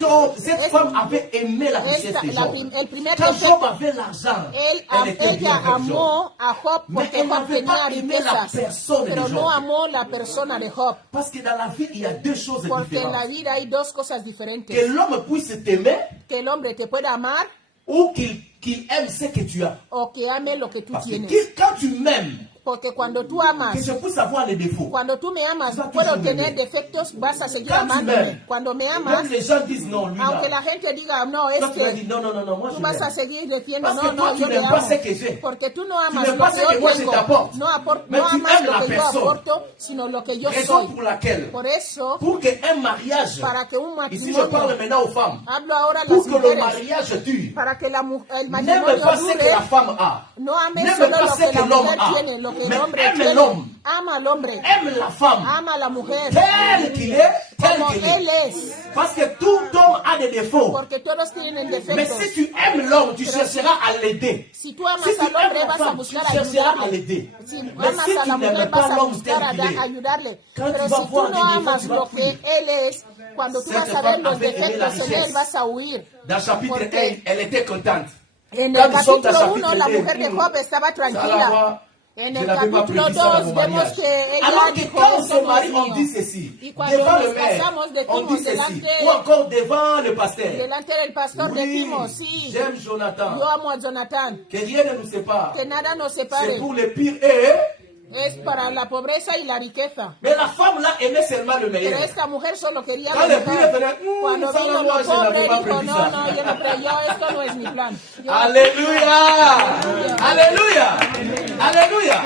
Job. Cette femme avait aimé la richesse de Job. El primer Quand Job defecto, avait l'argent, elle était bien ella avec Job. amó a Job Mais porque elle Job n'avait tenía pas aimé la riquezas, personne de pero Job. no amó la persona de Job. Parce que dans la vie, il y a deux choses Porque en la différentes. vida hay dos cosas diferentes. Que l'homme puisse t'aimer Que el hombre te pueda amar ou qu'il aime ce que tu as. o que ame lo que tú Parce que tienes. quand tu m'aimes, Porque cuando tú que amas, je puisse avoir les défauts. cuando tú me amas, Vas a puedo toujours tener m'aimer. defectos, vas a seguir Quand tu amándome. m'aimes, Cuando me amas, même les gens disent non, lui aunque là. la gente diga, no, es Toi, tu vas que dire non, moi tú je vas a l'aime. seguir diciendo, Parce no, que toi, no, tu yo le n'aimes pas amo. ce que j'ai. Porque tú no Tu amas n'aimes lo pas que ce que yo moi je tengo. t'apporte. No, Mais no tu amas aimes lo la que yo personne. aporto, sino lo que yo Raison soy. pour laquelle, Por eso, pour qu'un mariage, para que un ici je parle matrimonio, maintenant aux femmes, hablo ahora a pour las que le mujeres, mariage dure, para que el n'aime matrimonio pas ce que la dure, femme a. no ames N'aime solo pas lo ce que que la l'homme mujer a. tiene, lo que el Mais hombre aime tiene. l'homme. Ama al hombre, Aime la femme. ama a la mujer, Tel qu'il est, tel como qu'il él est. es. Parce que tout homme a des défauts. Porque todos tienen Mais defectos. si tu aimes l'homme, tu chercheras à l'aider. Si tú amas Si tu al aimes hombre, la vas a femme, tu buscar chercheras à ayudarle. l'aider. Si Mais amas si a tu la n'aimes mujer, pas vas a l'homme buscar tel qu'il est, ayudarle. quand Pero tu vas si tú voir no des défauts, amas tu vas lo que fuir. él es, cuando tú Cette vas a ver femme los avait aimé la defectos en él, richesse. vas a huir. Dans chapitre Porque 1, elle était contente. en Quand el nous sommes dans capítulo 1, chapitre la 2, mujer de Job estaba ça la tranquila. voix, En je el n'avais pas capítulo prévu ça dans 2 mon vemos mariage. que ella Alors que dijo, quand on esto se no marie, es on mío. dit ceci. Y cuando Devant nos le maire, casamos, on decimos dit ceci. delante- Ou encore devant le pasteur. Delante del pastor Oui, decimos, sí, j'aime Jonathan. yo amo a Jonathan, Que rien ne nous sépare. que nada nos C'est separe. pour le pire et Es para la pobreza y la riqueza. Mais la femme là aimait seulement le meilleur. Pero esta mujer solo quería Quand lo le prix mejor. venait, Cuando ça, vino moi, lo je pobre, n'avais pas dijo, prévu no, ça. no, esto no es mi plan. Alléluia. Alléluia. Alléluia.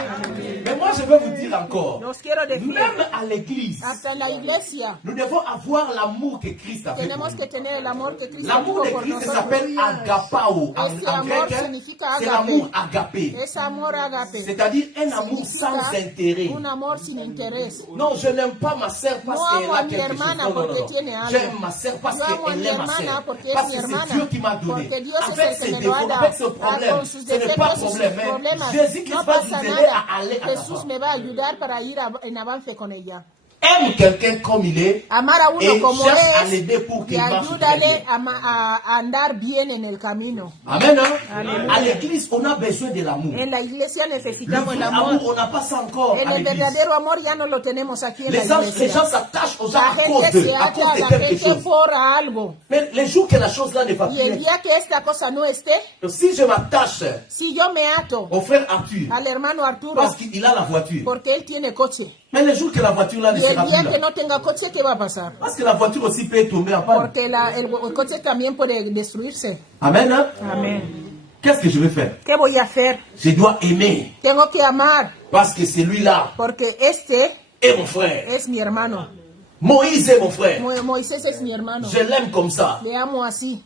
Mais moi, je veux vous dire encore, Los quiero decir, même à l'église, hasta en la iglesia nous devons avoir l'amour que Christ a fait. tenemos que tener el amor que Cristo L'amour tuvo de por Christ nosotros. s'appelle agapao. Este En amor grec, significa c'est agape. l'amour agapé. Es amor agape. C'est-à-dire un amour sans intérêt. Un amor sin interés. Non, je n'aime pas ma sœur parce No qu'elle amo a a mi quelque chose. hermana Non, non, porque non. tiene algo. J'aime ma sœur parce Yo amo a qu'elle mi est ma hermana sœur. porque es Parce mi que c'est hermana. Dieu qui m'a donné. Porque Dios es Avec el que ses me lo défauts, ha dado. avec ce problème, Con sus ce n'est pas defectos y sus problème. Mais problemas. Jésus-Christ No va pasa vous aider nada. à aller à ta Jesús femme. me va a ayudar para ir en avance con ella. Aime quelqu'un comme il est Amar a uno et como cherche à es l'aider pour y qu'il marche très ayúdale bien. a andar bien en el camino. Amen. Hein? À l'église, on a besoin de l'amour. En la iglesia Le necesitamos el vrai amor. amour, on n'a pas ça encore En à el l'église. verdadero amor ya no lo tenemos aquí en la Les gens iglesia. s'attachent aux gens La à cause gente d'eux, se à ata cause a de la quelque gente chose. por algo. Mais les jours que la chose là ne va Y el plus, día que esta cosa no esté, si je m'attache si yo me ato au frère Arthur, al hermano Arturo, parce qu'il a la voiture, porque él tiene coche, mais les jours que la voiture là ne y el sera día plus que là, no tenga coche, ¿qué va a pasar? parce que la voiture aussi peut tomber en panne. Porque el coche también puede destruirse. Amen. Hein? Amén. Qu'est-ce que je vais faire? ¿Qué voy a hacer? Je dois aimer, Tengo que amar, parce que celui-là porque este est mon frère. es mi hermano. Moïse est mon frère. Moisés es mi hermano. Je l'aime comme ça. Le amo así.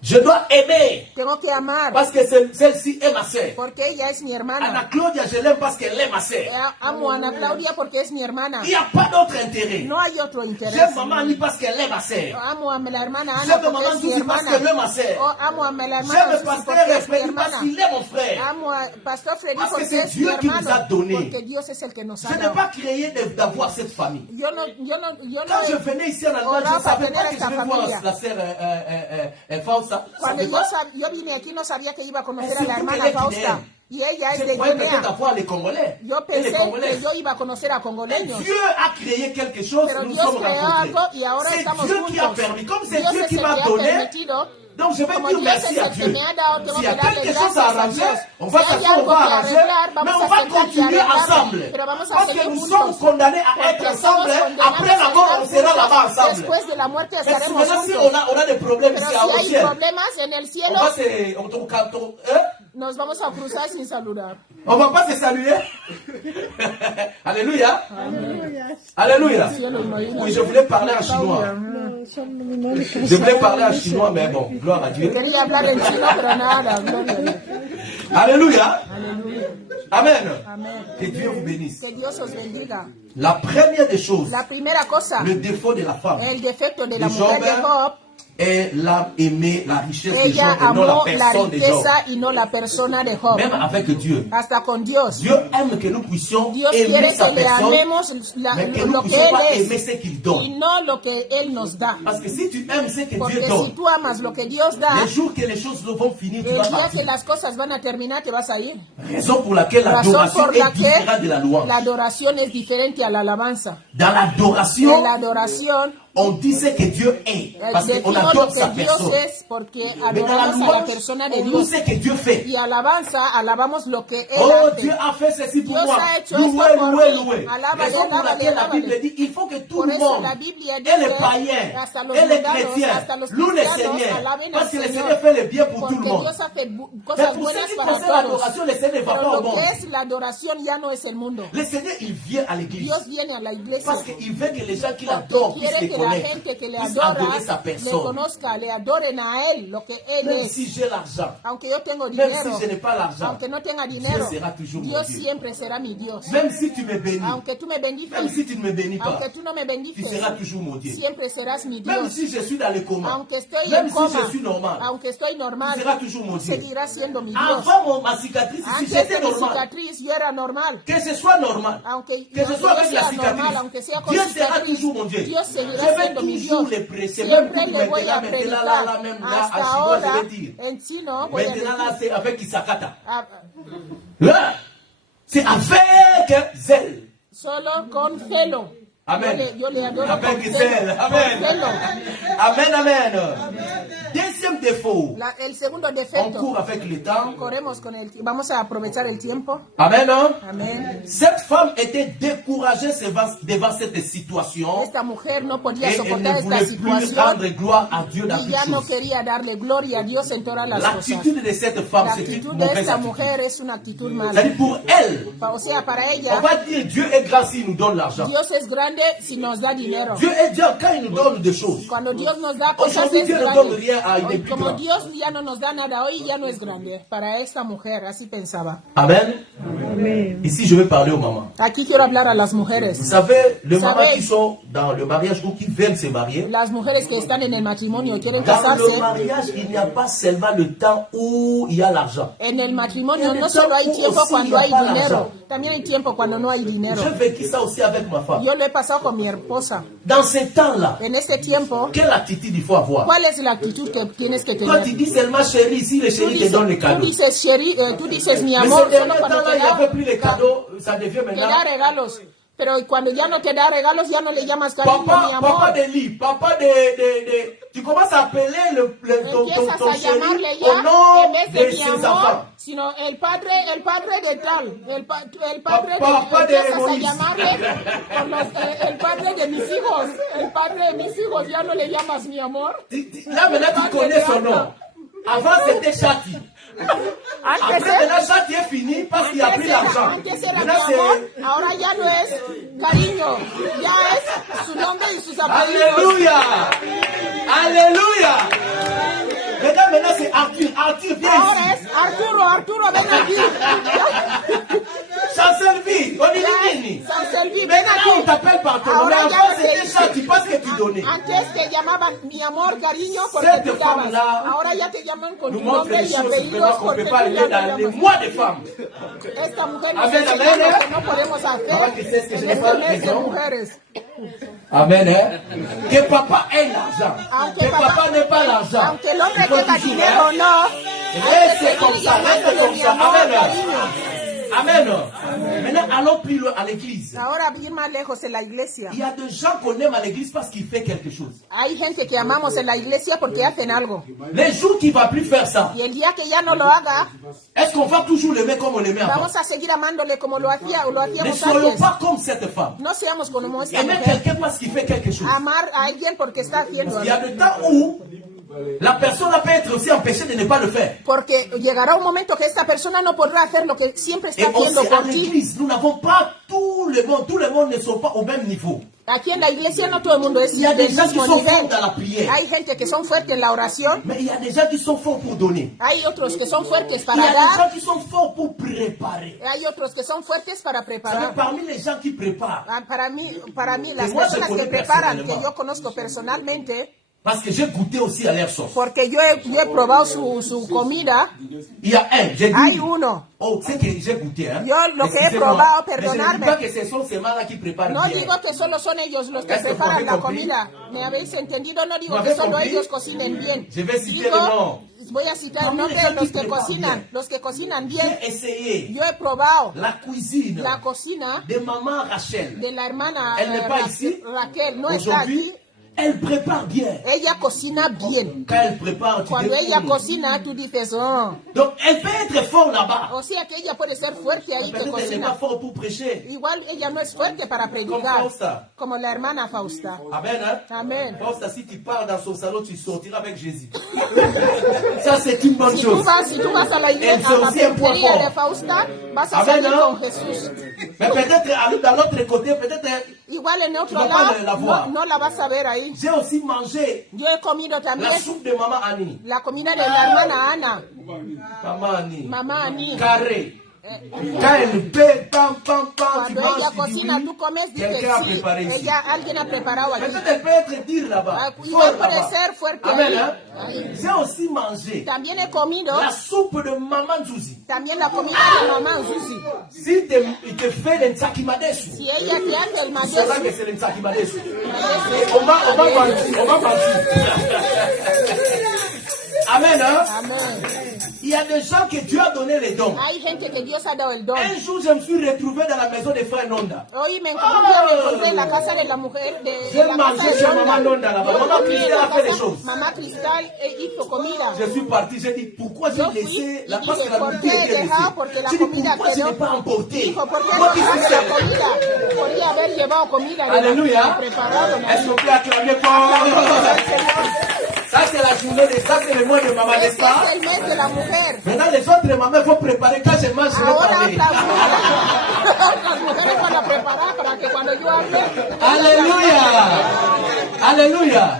Je dois aimer, Tengo que amar, parce que celle-ci est ma sœur. porque ella es mi hermana. Anna Claudia, je l'aime parce qu'elle est ma sœur. Amo a Ana Claudia porque es mi hermana. Il n'y a pas d'autre intérêt. No hay otro interés. J'aime maman Annie parce qu'elle est ma sœur. Amo a la hermana Ana J'aime porque maman es mi Suzy parce hermana. qu'elle est ma sœur. Amo a la hermana J'aime Suzy pasteur porque es mi Freddy parce hermana. qu'il est mon frère. Amo a Pastor Freddy Parce que porque c'est es mi Dieu qui nous a hermano. donné. Porque Dios es el que nos ha Je n'ai dado. pas créé d'avoir cette famille. Yo no Quand je venais ici en Allemagne, je ne savais pas que je vais voir familia. la sœur Fausta. Cuando yo vine aquí no sabía que iba a conocer Es a la cierto hermana que ella es Fausta. guineana. Y ella es Je de croyais peut-être Guinea. avoir les Congolais. Yo Et les pensé Congolais. que yo iba a conocer a Mais congoleños. Dieu a créé quelque chose, Pero nous Dios sommes creó rencontrés. algo y ahora C'est estamos Dieu qui a juntos. permis. Comme c'est Dios Dieu es qui el m'a que ha donné, permitido. donc je vais Como dire Dios merci es à el que Dieu. me ha dado, tengo S'il y a que darle quelque chose à gracias a arranger, Dios. on va Si hay s'asseoir, on algo va que arranger, arreglar, mais vamos on a va sentar y continuer arreglar, ensemble. pero vamos a Parce que seguir nous juntos. sommes condamnés à Porque être ensemble. estamos condenados Après la mort, a on estar sera là-bas juntos. ensemble. Después de la muerte Mais si estaremos maintenant, si juntos. on a des problèmes Pero ici si au hay ciel, problemas en el on cielo, va se... nos vamos a cruzar sin saludar. On va pas se saluer. Alléluia. Alléluia. Oui, je voulais parler en chinois. Je voulais parler en chinois, mais bon, gloire à Dieu. Quería hablar en chino, pero nada. Gloria a Dios. Alléluia. Aleluya. Amen. Amén. Que Dieu vous bénisse. Que Dios os bendiga. La première des choses, La primera cosa, le défaut de la femme, el defecto de la de mujer Job, de Job, est l'âme aimée, la richesse de Job ella et non la amó la personne de Job. riqueza y no la persona de Job. Même avec Dieu. Hasta con Dios. Dieu aime que nous puissions Dios aimer quiere sa que le personne, amemos mais que nous lo ne que puissions pas Él aimer es ce qu'il y donne. no lo que Él nos da. Parce que si tu aimes ce que Porque Dieu si donne, tú amas lo que Dios da, les jours que les choses vont finir, tu el vas día partir. que las cosas van a terminar, te vas a ir. Raison pour laquelle Razón l'adoration por est la différente de la que louange. la adoración es diferente a la alabanza. Dans l'adoration, En la adoración, on dit ce que Dieu est, parce qu'on decimos adore lo sa que Dios personne. es porque Mais dans la adoramos a la louange, persona de on dit Dios. ce que Dieu fait. Y alabanza, alabamos lo que Él Oh, hace. Dieu a fait ceci pour Dios moi. ha hecho Loué, esto por loué, mí. loué. Alábale, Raison pour alábale, laquelle la alábale. Bible dit, il faut que tout Por le eso monde, la Biblia et les dice, païens, hasta los et les mundanos, chrétiens, hasta los louent le cristianos, Seigneur. alaben Parce al que le Señor. Seigneur fait le bien pour tout Porque le monde. Dios hace Mais cosas pour buenas ce qui para concerne todos. l'adoration, le Seigneur ne va pas Pero au lo monde. que es la adoración ya no es el mundo. Le Seigneur, il vient à l'église. Dios viene a la iglesia. Parce qu'il veut que les gens qui l'adorent puissent Quiere le que la connaître, gente que le puissent adora adorer sa le personne. conozca, le adoren a Él, lo que Él Même es. si j'ai l'argent, Aunque yo tengo même dinero, si je n'ai pas l'argent, aunque no tenga dinero, Dieu sera toujours mon Dios Dieu. siempre será mi Dios. Même si tu me bénis, Aunque tú me bendices, même si tu ne me bénis pas, aunque tú no me tu bendices, seras toujours mon Dieu. siempre serás mi Même Dios. si je suis dans le coma, Aunque estoy même en si coma, je suis normal, aunque estoy normal, tu seras toujours mon Dieu. seguirás siendo mi Dios. Avant ma cicatrice ici, Antes j'étais de mi normal. cicatriz yo era normal. Que ce soit normal, Aunque que ce soit avec la sea cicatrice, normal, aunque sea con Dieu sera cicatriz, toujours mon Dieu. Dios Je seguirá vais siendo mi toujours Dios. les prêcher, même Siempre pour le voy a maintenant, là, predicar. même là, Hasta à chinois, ahora, je vais dire. en chino, voy a Maintenant, là, decir, c'est avec Isakata. ah, Là, c'est avec zèle. solo con celo. Amen. Yo le adoro Avec con zèle. celo. Amen. Con celo. Amen, amen. Deuxième deuxième défaut. El segundo On defecto. court avec le temps. Corremos con el, vamos a aprovechar el tiempo. Amen. Hein? Amén. Cette femme était découragée devant cette situation. Esta mujer no podía Et elle soportar ne esta voulait plus situación rendre gloire à Dieu dans y toutes ya no choses. quería darle gloria a Dios en todas las cosas. L'attitude de cette femme, La c'est une actitud de mauvaise esta attitude. mujer es una actitud mala. C'est-à-dire pour elle, O sea, para on ella, va dire Dieu est grand s'il nous donne l'argent. Dios es grande si nos da dinero. Dieu est Dieu quand il nous donne des choses. Cuando Dios nos da cosas Aujourd'hui, es Dieu ne donne grande. rien à une Hoy, plus como grande. Dios ya no nos da nada hoy, ya no es grande. Para esta mujer, así pensaba. Amen. Ici, je vais parler aux mamans. Aquí quiero hablar a las mujeres. Vous savez, les mamans ¿Sabéis? qui sont dans le mariage ou qui veulent se marier, Las mujeres que están en el matrimonio y quieren dans le casarse. mariage, il n'y a pas seulement le temps où il y a l'argent. En el matrimonio no solo hay tiempo cuando hay dinero, también hay tiempo cuando no hay dinero. J'ai vécu ça aussi avec ma femme. Yo lo he pasado con mi esposa. Dans ces temps-là, En ese tiempo, quelle attitude il faut avoir? ¿cuál es la actitud que tienes que Quand tener? tu dis seulement chérie, si le chéri te donne les Tú cadeaux. dices, Sherry, tú dices mi Mais amor, ces solo derniers cuando temps-là, il n'y avait plus les cadeaux, ça devient te maintenant da regalos. Pero cuando ya no te da regalos, ya no le llamas cariño, mi papa amor. de lit, papa de. Tu commences à appeler Empiezas ton a chéri llamarle au ya, nom en vez de de mi ses amor, enfants. sino el padre de tal, el padre Papa de empiezas a Moïse. llamarle con el padre de mis hijos, el padre de mis hijos, ya no le llamas mi amor. Là maintenant tu connais son nom. Avant c'était Chati. Après maintenant Chati est fini parce qu'il a pris l'argent. Antes era mi Maintenant amor, c'est. ahora ya no es cariño, ya es su nombre y sus apellidos. Alléluia! Alléluia! Maintenant c'est Arthur. Arthur, viens Ahora ici. es Arturo, ven aquí. Chancelvi, on est Nini. Sanselvi, ven Maintenant on aquí. t'appelle par ton nom. Mais Ahora avant ya c'était te Chati parce que tu donnais. Antes te llamaban mi amor, cariño, porque Cette tú dabas. femme-là Ahora ya te llaman con Nous tu montre nombre les y choses vraiment apellidos qu'on ne porque peut pas tú ya aller no dans les llamas. mois de femmes. Esta mujer nos Amen, enseña amen, lo que no podemos hacer Ahora que sé que en je n'ai este pas mes de raison. mujeres. Amen, hein? Que papa ait l'argent. Aunque Que papa n'ait pas l'argent. aunque el hombre Il faut tenga toujours, dinero o hein? no, Reste comme ça, reste comme mi ça. amor, Amen. cariño. Amen. Maintenant, allons plus loin à l'église. Ahora bien más lejos en la iglesia. Il y a des gens qu'on aime à l'église parce qu'ils font quelque chose. Hay gente que amamos en la iglesia porque hacen algo. Les jours qu'il ne va plus faire ça, Y el día que ya no lo haga, est-ce qu'on va toujours l'aimer comme on l'aimait avant? vamos a seguir amándole como lo Ne hacíamos soyons antes. pas comme cette femme. No seamos como esta Aimer mujer. quelqu'un parce qu'il fait quelque chose. Amar a alguien porque está haciendo Il y a algo. des temps où la personne peut être aussi empêchée de ne pas le faire. Porque llegará un momento que esta persona no podrá hacer lo que siempre Et está haciendo aussi à por ti. l'église, nous n'avons pas tout le monde ne sont pas au même niveau. Aquí en la iglesia no todo el mundo es Il y a des del gens qui mismo sont nivel. forts dans la prière. Hay gente que son fuertes en la oración. Mais il y a des gens qui sont forts pour donner. Hay otros que son fuertes Il y para a des dar. gens qui sont forts pour préparer. Hay otros que son fuertes para Vous savez, preparar. parmi les gens qui préparent, Ah, Para mí las moi, je personas que connais preparan, que personnellement. yo conozco personalmente, parce que j'ai goûté aussi à leur sauce. porque yo he probado su comida, Il y a un, j'ai hay dit, uno. oh, c'est que j'ai goûté, hein. Yo lo que he Excusez-moi. probado, Mais je ne dis perdonadme. pas que ce sont ces mains-là qui préparent No bien. digo que solo son ellos los que Est-ce que preparan vous la avez compris? comida. ¿Me habéis entendido? No digo ¿Me que habéis solo compris? ellos cocinen bien. Je vais citer Digo, le nom. voy a citar el Parmi nombre les de gens los qui que préparent cocinan. bien. Los que cocinan bien. J'ai essayé Yo he probado la cuisine la cocina de maman Rachel. de la hermana Elle n'est pas ici. Raquel. No está Aujourd'hui, aquí. elle prépare bien. Ella cocina bien. Quand elle prépare, tu Cuando ella découvres. cocina, tú dices, oh. Donc, elle peut être forte là-bas. O sea que ella puede ser fuerte ahí que Peut-être qu'elle n'est pas cocina. forte pour prêcher. Igual ella no es fuerte para Como predicar. Fausta. Como la hermana Fausta. Amen, hein? Amen. Fausta, si tu pars dans son salon, tu sortiras avec Jésus. Ça, c'est une bonne Si chose. tú vas a la Elle iglesia, fait a la aussi un point peluquería fort. de Fausta, vas a Amen, salir hein? con Jesús. Mais peut-être, dans l'autre côté, peut-être, Igual en otro vas pas la lado, voir. no la vas a ver ahí. j'ai aussi mangé Yo he comido también la soupe de maman Annie. la comida de la hermana Ana, Maman Annie. mamá Ani. Carré. Quand elle paie, pam, tu Cuando ella manges, tu cocina, dis tú comes, oui. dices Quelqu'un a sí, préparé ici. alguien ha preparado aquí. Peut-être elle peut être dire là-bas. Ah, igual Fort puede là-bas. ser fuerte Amen, ahí. hein? Ahí. J'ai aussi mangé También he comido, la soupe de maman Zuzi. también la comida de mamá Susi. Si il te fait le nsakimadesu, Si ella te hace el tu sauras que madesu, c'est le nsakimadesu. On va mentir. Amen, hein? amén. Il y a des gens que Dieu a donné les dons. Hay gente que Dios ha dado el don. Un jour, je me suis retrouvé dans la maison de frère Nonda. Hoy me encontré en la casa de la mujer de J'ai mangé chez maman Nonda là-bas. Maman Cristal a fait des choses. Mamá Cristal hizo comida. Je suis parti, j'ai dit pourquoi j'ai laissé la parce que la ¿Por nourriture qué était laissée. porque la J'ai dit comida pourquoi je quedó? n'ai pas emporté. Dijo, ¿por qué Moi no qui suis dejaste la seul. comida? Podría haber llevado comida de Alléluia. la preparado. Est-ce qu'on peut acclamer fort? Ça c'est la journée de ça, c'est le mois de maman, n'est-ce Este pas? es el mes de la mujer. Maintenant les autres mamans, il faut préparer quand je mange, je vais Ahora parler. las mujeres van a preparar para que cuando yo hable. Alléluia. Alléluia.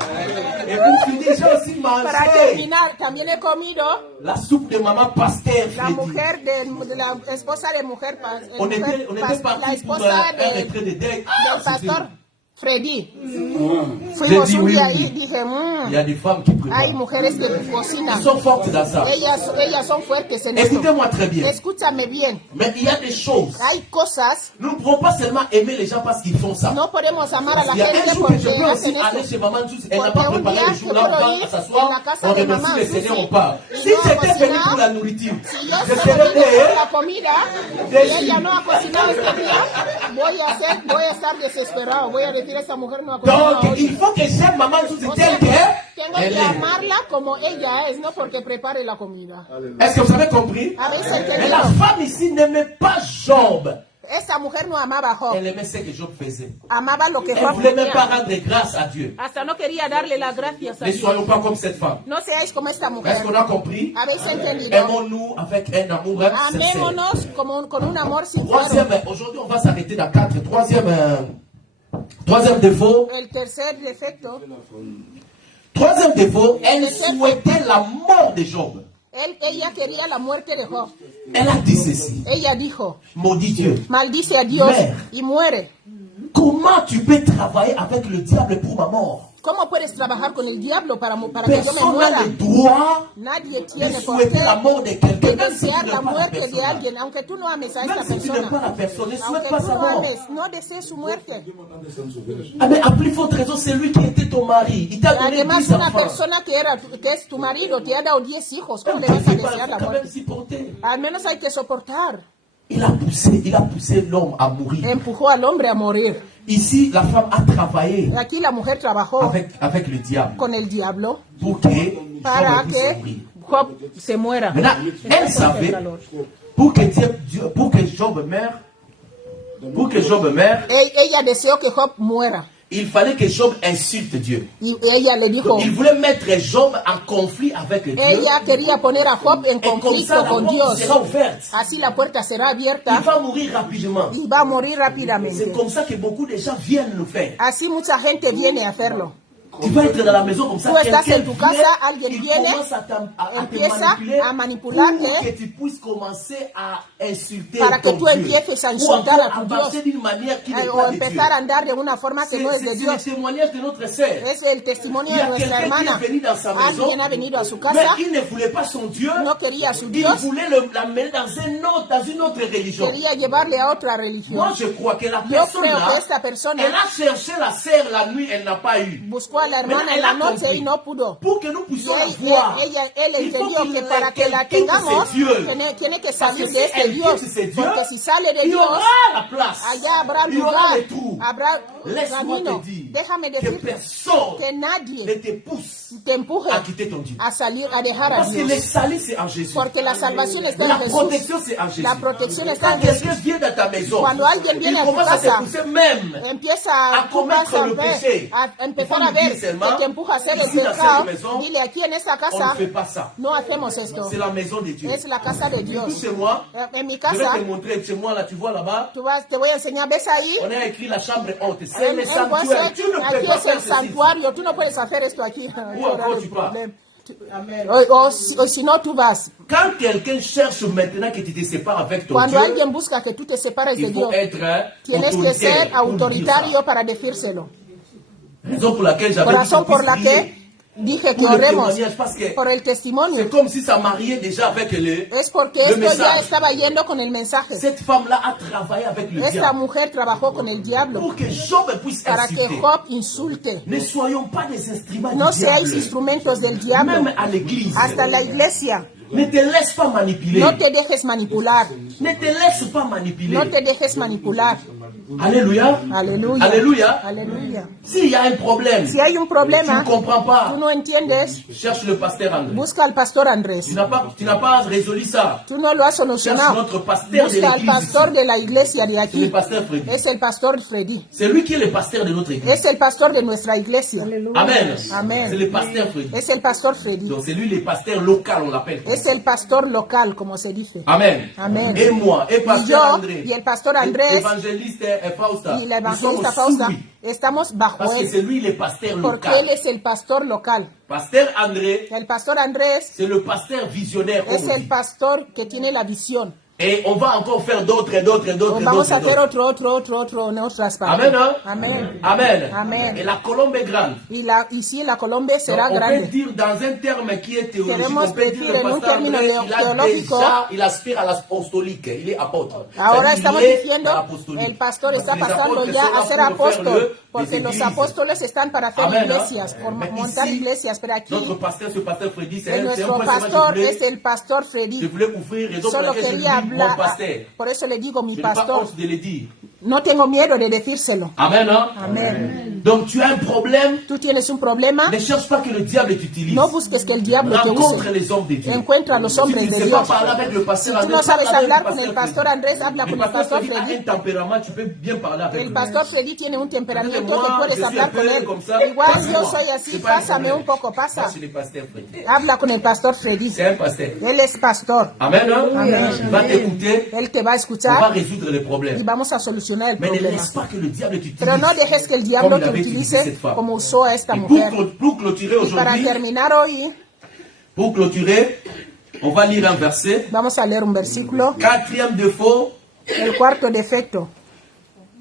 Et pour finir, j'ai aussi Para mangé terminar, también he comido la soupe de maman Pasteur. la mujer de la esposa de mujer, On était la parti pour esposa un retrait de deuil. del pastor Freddy. J'ai Fuimos dit un oui, día oui. ahí y dije, Il y a des femmes qui hay préparent. mujeres que cocinan. Ils sont fortes dans ça. Ellas son fuertes en esto. Écoutez-moi très bien. Escúchame bien. Mais il y a des choses. Hay cosas, Nous ne pouvons pas seulement aimer les gens parce qu'ils font ça. no podemos amar a la Il y a un gente jour que je porque peux hacen aussi aller esto. chez Maman Jules. Elle n'a Porque pas un préparé día le jour que là, on puedo va ir s'asseoir, en la casa on de remercie Maman le Seigneur, Susi. on part. Y Si no j'étais venu cocinar, pour la nourriture, Si yo je solo serais vine por la né. comida y Déçu. ella no ha cocinado este día, voy a estar desesperado. Voy a decir, esta mujer no ha cocinado Donc, hoy. il faut que j'aime Maman Jules O telle sea, tengo qu'elle que est. amarla como ella es, no porque prepare la comida. Est-ce que vous avez compris? ¿Habéis Mais entendido? la femme ici n'aimait pas Job. Esta mujer no amaba a Job, Elle aimait ce que Job faisait. amaba lo que Elle ne Job voulait même pas tenía. rendre grâce à Dieu. Hasta no quería darle las gracias a Ne Dios. soyons pas comme cette femme. No seáis como esta Est-ce mujer. qu'on a compris? ¿Habéis entendido? Aimons-nous avec un amour sincère. Amémonos con un amor Troisième, sincero. aujourd'hui on va s'arrêter dans 4. Troisième défaut. El tercer defecto, Troisième défaut, elle souhaitait la mort de Job. ella quería la muerte de Job. Elle a dit ceci. Ella dijo, Maudit Dieu. maldice a Dios Mère. y muere. Comment tu peux travailler avec le diable pour ma mort? ¿Cómo puedes trabajar con el diablo para que yo me Personne muera? n'a le droit Nadie de tiene por souhaiter qué la mort de quelqu'un, même si tu desear n'aimes la pas la muerte de personne. alguien, aunque tú no ames a esta Même si tu n'aimes pas persona. la personne, ne souhaite Aunque pas tú sa no mort. ames, no desees su muerte. Ah mais à plus forte raison, c'est lui qui était ton mari. Il t'a donné Además, 10 una enfants. persona que es tu marido te ha dado 10 hijos. ¿Cómo Un le vas a petit desear il la faut quand même muerte? s'y porter. Al menos hay que soportar. Il a poussé l'homme à mourir. Empujó al hombre a morir. Ici, la femme a travaillé Aquí la mujer trabajó avec le diable con el diablo pour que para Job puisse que mourir. Job se muera. Maintenant, elle savait, pour que Job meure, Ella deseó que Job muera. il fallait que Job insulte Dieu. Y ella le dijo, Donc, il voulait mettre Job en conflit avec Dieu. ella quería poner a Job en Et comme conflicto ça, la con porte Dios. sera ouverte. Así la puerta será Il abierta va mourir rapidement. y va a morir C'est rápidamente. comme ça que beaucoup de gens viennent le faire. Así mucha gente viene a hacerlo. Tu vas être dans la maison comme ça, Tú estás quelqu'un en tu vient, casa, alguien il viene, commence à te empieza manipuler a manipularte pour que tu puisses commencer à insulter para que ton tú Dieu. empieces a Ou insultar encore a tu à Dios. marcher d'une manière qui n'est O pas de Dieu. empezar a andar de una forma que no es de C'est le Dios. témoignage de notre sœur. Es el testimonio Il y de a nuestra quelqu'un qui hermana. est venu dans sa maison, Alguien ha venido a su mais casa, il ne voulait pas son Dieu, no quería a su il Dios, voulait l'amener dans une autre religion. quería llevarle a otra religión. Moi, je crois que la Yo personne creo là, que esta persona elle a cherché la sœur la nuit, elle n'a pas eu. buscó a la hermana Maintenant, en elle la a noche compris. y no pudo. Pour que nous puissions la Y voir, él il faut entendió qu'il que para que la quitte tengamos, ses dieux. tiene que Parce salir que de si este elle Dios. quitte ses dieux, Porque si sale de il y Dios, aura la place. allá habrá Il y aura lugar, les trous. habrá Laisse-moi camino. te dire Déjame que decirte personne que ne nadie te pousse te empuje à quitter ton Dieu. a salir, a dejar a Parce que le Dios. salut, c'est en Jésus. Porque la salvación está La en Jesús. protection, c'est en Jésus. La protección está Quand en Jesús. quelqu'un vient dans ta maison, Cuando alguien viene il a tu commence à te casa, pousser même empieza à a commettre le péché. a empezar Il a faut lui ver dire seulement, que te empuja a hacer el ici, dans pecado. cette maison, Dile, aquí en esta on casa ne fait pas ça. no hacemos esto. C'est la maison de Dieu. Es la casa de Dios. Tout chez moi, En mi je vais casa, te montrer, chez moi là, tu vois là-bas, te voy a enseñar, ¿ves ahí? on a écrit la chambre haute. C'est le En sanctuaire. Tu ne peux aquí pas es faire el ceci. santuario, tú no puedes hacer esto aquí. encore tu pars. O si no, tú vas. Quand quelqu'un cherche maintenant que tu te sépares avec ton Cuando Dieu, alguien busca que tú te separes de il faut Dios, être tienes que ser autoritaire pour dire autoritario ça. para decírselo. Raison pour laquelle j'avais Por dit qu'on razón por la puisse prier. que dije que Pour le oremos témoignage, parce que por el testimonio. c'est comme si ça mariait déjà avec Es porque le esto ya message. estaba yendo con el mensaje. Cette femme-là a travaillé avec le Esta diable mujer trabajó con el diablo pour que Job puisse para que insulter. Job insulte. Ne soyons pas des instruments No du seáis diable. instrumentos del diablo. Même à l'église. Hasta la iglesia. Ne te laisse pas manipuler. No te dejes manipular. Ne te laisse pas manipuler. No te dejes manipular. Alléluia. Aleluya. Alléluia. Aleluya. S'il y a un problème, Si hay un tu problema, ne comprends pas, tú no entiendes, cherche le pasteur André. busca al pastor Andrés. Tu n'as pas résolu ça. Tú no lo has Cherche solucionado. notre pasteur de Busca al l'église. pastor de la iglesia de C'est le aquí. pasteur Freddy. Es el pastor Freddy. C'est lui qui est le pasteur de notre église. Es el pastor de nuestra iglesia. Amen. Amen. C'est le pasteur Freddy. Es el pastor Freddy. Donc c'est lui le pasteur local, on l'appelle. Es el pastor local, como se dice. Amen. Amen. Et moi, et Y pasteur yo, André, y el pastor Andrés, évangéliste Fausta, y la nous sommes evangelista sous Fausta, lui. estamos bajo Parce que él. c'est lui le pasteur Porque local. él es el pastor local. Pasteur André, El pastor Andrés c'est le pasteur visionnaire, comme es on el dit. pastor que tiene la visión. Et on va encore faire d'autres et d'autres et d'autres et Vamos d'autres. a et hacer d'autres. en otras partes. Amen, hein? Amen. Amen. Amen. Et la colombe est grande. Y si la Colombia Donc, será on peut grande. dire dans un terme qui est théologique, Queremos on peut dire decir le en un pasteur término André, teológico. il aspire à l'apostolique, il est apôtre. Ahora C'est-à-dire, estamos il est diciendo, à l'apostolique. el pastor Parce está que les pasando apôtres ya sont là a ser pour faire apóstol, porque les los églises. apóstoles están para hacer Amen, iglesias, hein? por Mais montar ici, iglesias, pero aquí notre pasteur, ce pasteur Freddy, c'est un nuestro point seulement pastor que es el pastor je Freddy. voulais ouvrir, raison pour Solo laquelle je quería dis hablar, mon pasteur. por eso le digo mi Je n'ai pas pastor. honte de le dire. No tengo miedo de decírselo. Amen, hein? Amen. Donc tu as un problème, Tú tienes un problema, ne cherche pas que le diable t'utilise. no busques que el diablo te Rencontre use. les hommes de Dieu. Encuentra a los Si tu hombres ne de sais pas Dios. parler avec le Si pasteur tú André, no sabes parle avec hablar le con el pasteur pastor Andrés, habla Le con el pasteur pastor Freddy a Freddy. un tempérament, tu peux bien parler avec El lui. pastor Freddy tiene un temperamento Moi, que je puedes suis un hablar con peu él. comme ça. Igual yo Passe-moi. soy así, C'est pas un pásame problème. un poco, pasa. Moi, c'est le pasteur Freddy. Habla con el pastor Freddy. C'est un pasteur. Él es pastor. Amen, hein? Amen. Il va t'écouter. Él te va a On va escuchar résoudre les y problèmes. vamos a solucionar el Mais ne problema. laisse pas que le diable t'utilise. Pero no dejes que el Comme diablo il te avait utilisé cette utilice femme. como usó a esta Et mujer. pour clôturer Y para aujourd'hui, terminar hoy, on va lire un verset. vamos a leer un versículo. Quatrième défaut. El cuarto defecto.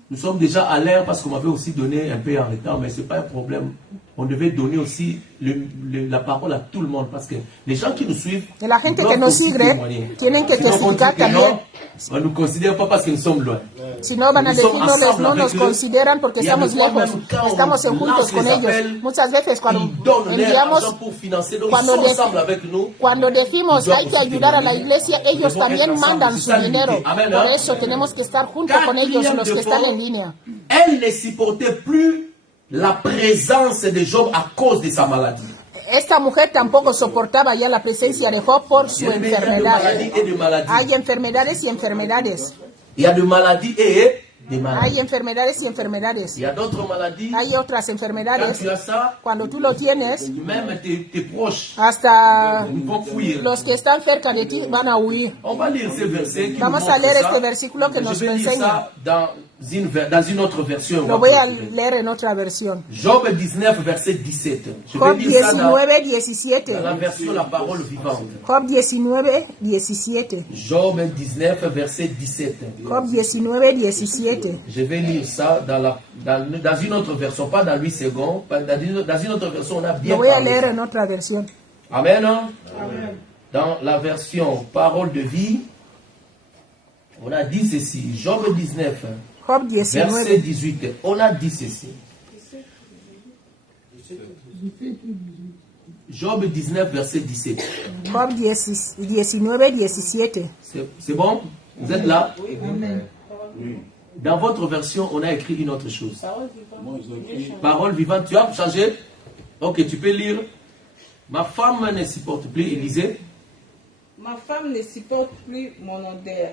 Nous sommes déjà à l'heure parce qu'on m'avait aussi donné un peu en retard, mais ce n'est pas un problème. On devait donner aussi la parole à tout le monde parce que les gens qui nous suivent, De la gente doivent que nos aussi sigue, témoigner. tienen que Sinon, on dit testificar que non, también. on ne nous considère pas parce que nous sommes loin. Si no van a Nous decir sommes no, ensemble no avec nos eux. consideran porque Y a estamos des fois lejos. même quand Estamos on juntos lance con les ellos. appels, Muchas veces cuando Ils donnent leur enviamos, argent pour financer, donc ils cuando, sont de- ensemble avec nous. cuando decimos Ils doivent hay que aussi ayudar a la témoigner. iglesia, Ils ellos vont también être ensemble, mandan c'est su ça dinero. l'unité. Amen, Por hein? eso tenemos que estar junto con ellos, Quatrième los que están en défaut, línea. elle ne supportait plus la présence de Job à cause de sa maladie. Esta mujer tampoco soportaba ya la presencia de Job por su Il y a de enfermedad. maladies et de maladies. Hay enfermedades y enfermedades. Il y a de maladies et de maladies. Hay enfermedades y enfermedades. Il y a d'autres maladies. Hay otras Quand enfermedades. tu as ça, Cuando tú lo tienes, même tes proches hasta vont fuir. los que están cerca de ti van a huir. On va lire ce verset. Qui Vamos nous a montre leer ça. este versículo que nos Je lo vais lire enseña. ça dans une autre version. Lo voy a leer en otra versión. Job 19, verset 17. Je vais Job lire ça dans 19, 17. la version La Parole Vivante. Job 19, 17. Job 19, verset 17. Job 19, 17. Je vais lire ça dans une autre version, pas dans 8 secondes. Dans une autre version, on a bien Lo voy a parlé. leer en otra versión. Amen. Hein? Dans la version Parole de vie, on a dit ceci. Job 19, Job verset 19. 18. On a dit ceci. Job 19, verset 17. Job 19, 17. C'est bon? Vous êtes là? Dans votre version, on a écrit une autre chose. Parole vivante. Tu as changé? Ok, tu peux lire. Ma femme ne supporte plus, Élisée. Ma femme ne supporte plus mon odeur.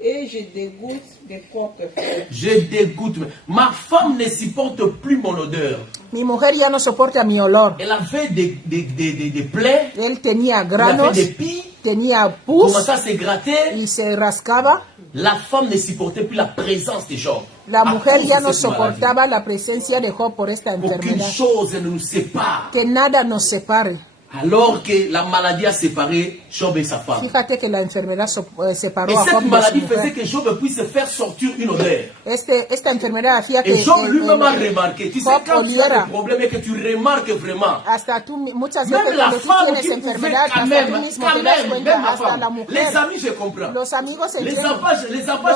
Et je dégoûte des propres frères. Je dégoûte. Ma femme ne supporte plus mon odeur. Mi mujer ya no soporta mi olor. Elle avait des plaies. Él tenía Elle granos, avait des pies. tenía pus Commençait à se gratter. y se rascaba. La femme ne supportait plus la présence de Job. La À mujer cause ya de no cette maladie. soportaba la presencia de Job por esta Aucune enfermedad. chose ne nous sépare. Que nada nos separe. Alors que la maladie a séparé Job et sa femme. Fíjate que la enfermedad separó Et a Job cette de su maladie faisait mujer. que Job puisse faire sortir une odeur. Esta enfermedad hacía que Et Job lui-même a remarqué. Tu sais, Job quand tu as oliera. des problèmes et que tu remarques vraiment, Hasta tú, muchas même veces la cuando tú femme tienes qui pouvait enfermedad, quand hasta même, tú mismo te das même cuenta, la hasta la femme. mujer. Les amis, je comprends. Los amigos Les entienden. enfants, je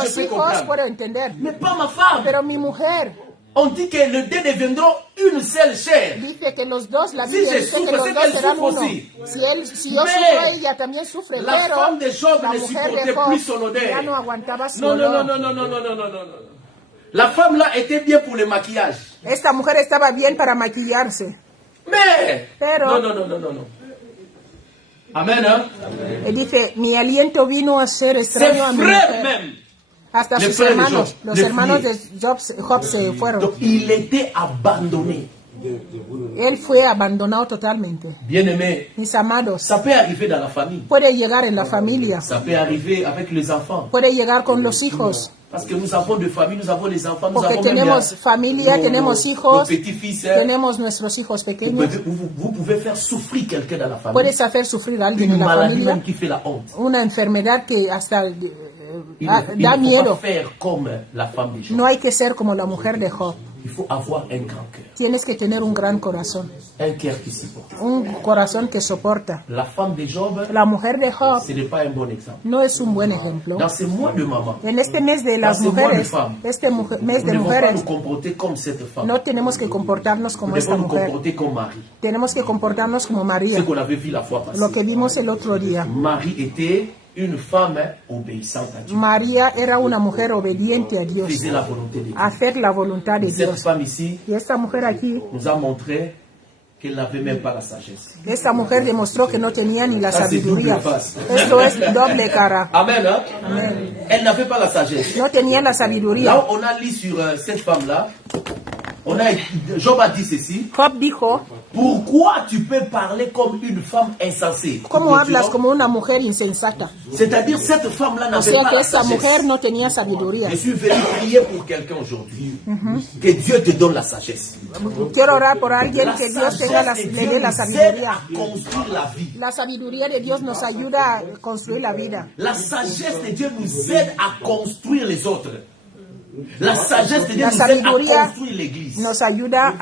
Los peux hijos comprendre. puedo entender. Mais pas ma femme. Pero mi mujer, On dit que les deux deviendront une seule chair. Dice que los dos, la Si Biblia je dice que souffre, los c'est dos qu'elle serán souffre uno. aussi. Si yo Mais sufro, ella también sufre, la pero femme de Job la ne mujer supportait de Job plus son odeur. ya no aguantaba su Non, non, non, olor. non, non, non, non, non, non, non, non. La femme là était bien pour le maquillage. Esta mujer estaba bien para maquillarse, Mais pero non, non, non, non, non, non. Amen, hein? y dice, mi aliento vino a ser Ses extraño a mi frères mujer. même. Hasta les sus frères de hermanos, Job, los les hermanos fuyés. de Job se fueron. Donc il était abandonné. Él fue abandonado totalmente. Bien aimé, Mis amados, ça peut arriver dans la famille. puede llegar en la familia, Ça peut arriver avec les enfants. puede llegar con los hijos, Parce que nous avons des familles, nous avons les enfants, nous porque avons même tenemos familia, tenemos nos hijos, petits-fils. tenemos nuestros hijos pequeños. Vous pouvez faire souffrir quelqu'un dans la famille. Puedes hacer sufrir a alguien Une en la maladie familia, même qui fait la honte. una enfermedad que hasta Il da ne faut miedo. pas faire comme la femme de Job. No hay que ser como la mujer de Job. Il faut avoir un grand cœur. Tienes que tener un gran corazón, Un cœur qui supporte. un corazón que soporta. La femme de Job, La mujer de Job ce n'est pas un bon exemple. no es un buen ejemplo. Dans ces mois de maman, En este mes de las Dans ce mois de mujeres, femmes, este mes nous de ne devons pas mujeres, nous comporter comme cette femme. no tenemos que comportarnos Nous como devons esta nous mujer. comporter comme Marie. Tenemos que comportarnos como Ce María, qu'on avait vu la fois passée. lo que vimos el otro día. Marie était une femme obéissante à Dieu. María era una mujer obediente a Dios, Faisait la volonté de Dieu. hacer la voluntad de Cette Dios. femme ici Y esta mujer aquí, nous a montré qu'elle n'avait même pas la sagesse. esta mujer demostró que no tenía ni la Ça, c'est sabiduría. double face. Esto es doble cara. Amen, hein? Elle n'avait pas la sagesse. No tenía la Là sabiduría. où on a lu sur cette femme-là, Job a dit ceci. Job dijo, Pourquoi tu peux parler comme une femme insensée? ¿cómo hablas como una mujer insensata? C'est-à-dire cette femme-là O n'avait sea pas que la esta sagesse. mujer no tenía sabiduría. Je suis venu prier pour quelqu'un aujourd'hui. Que Dieu te donne la sagesse. Quiero orar por alguien La que Dios tenga sagesse de le dé Dieu la nous aide sabiduría. à construire la vie. La sabiduría de Dios nos ayuda a construir la vida. La sagesse de Dieu nous aide à construire les autres. La sagesse de Dieu La nous aide à sabiduría construire l'église. nos ayuda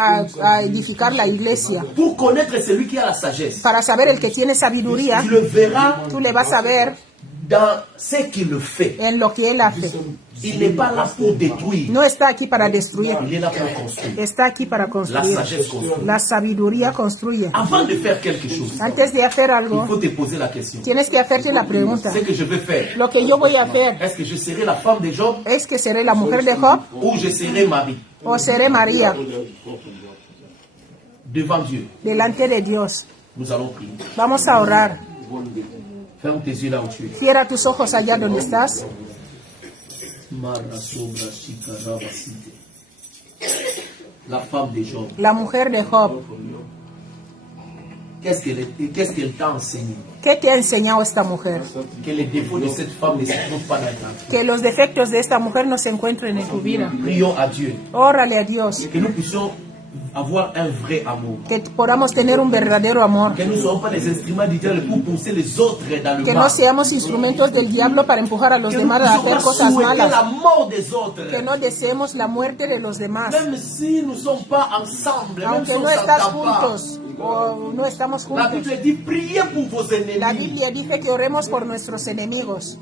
a edificar la iglesia. Pour connaître celui qui a la sagesse, Para saber el que tiene sabiduría, tu le verras tú le vas a ver dans ce qu'il fait. en lo que él hace. Il n'est pas là pour détruire. No está aquí para destruir, Il est là pour construire. está aquí para La construir. sagesse construit. La sabiduría construye. Avant de faire quelque chose, Antes de hacer il algo, faut te poser la question. tienes que hacerte la pregunta. Ce que je vais faire, Lo que yo voy a hacer, est-ce que je serai la femme de Job ¿es que seré la mujer de Job ou je serai Marie o seré María devant Dieu? delante de Dios? Nous allons prier. Vamos a orar. Ferme tes yeux là où tu es. Cierra tus ojos allá donde estás. La femme de Job, La mujer de Job. qu'est-ce qu'elle t'a enseigné? ¿Qué te ha enseñado esta mujer? Que les défauts de cette femme ne se trouvent pas dans ta vie. Que los defectos de esta mujer no se encuentren en tu vida. Prions à Dieu. Órale a Dios. Que nous puissions avoir un vrai amour. Que podamos tener un verdadero amor. Que nous ne soyons pas les instruments du diable pour pousser les autres dans le Que mal. no seamos instrumentos del diablo para empujar a los Que nous demás a puissions hacer pas cosas souhaiter la malas. mort des autres. Que no deseemos la muerte de los demás. Même si nous ne sommes pas ensemble, même si Aunque on no ne estás s'entend pas. juntos o no estamos La juntos. Bible dit priez pour vos La ennemis. Biblia dice que oremos por nuestros enemigos.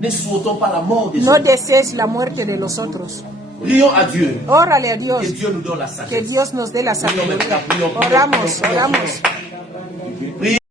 Ne souhaitons pas la mort des No autres. desees la muerte de los otros. Prions à Dieu. Órale a Dios. Que Dieu nous donne la Que sagesse. Dios nos dé la sabiduría. Prions, Oramos, oramos. Prions.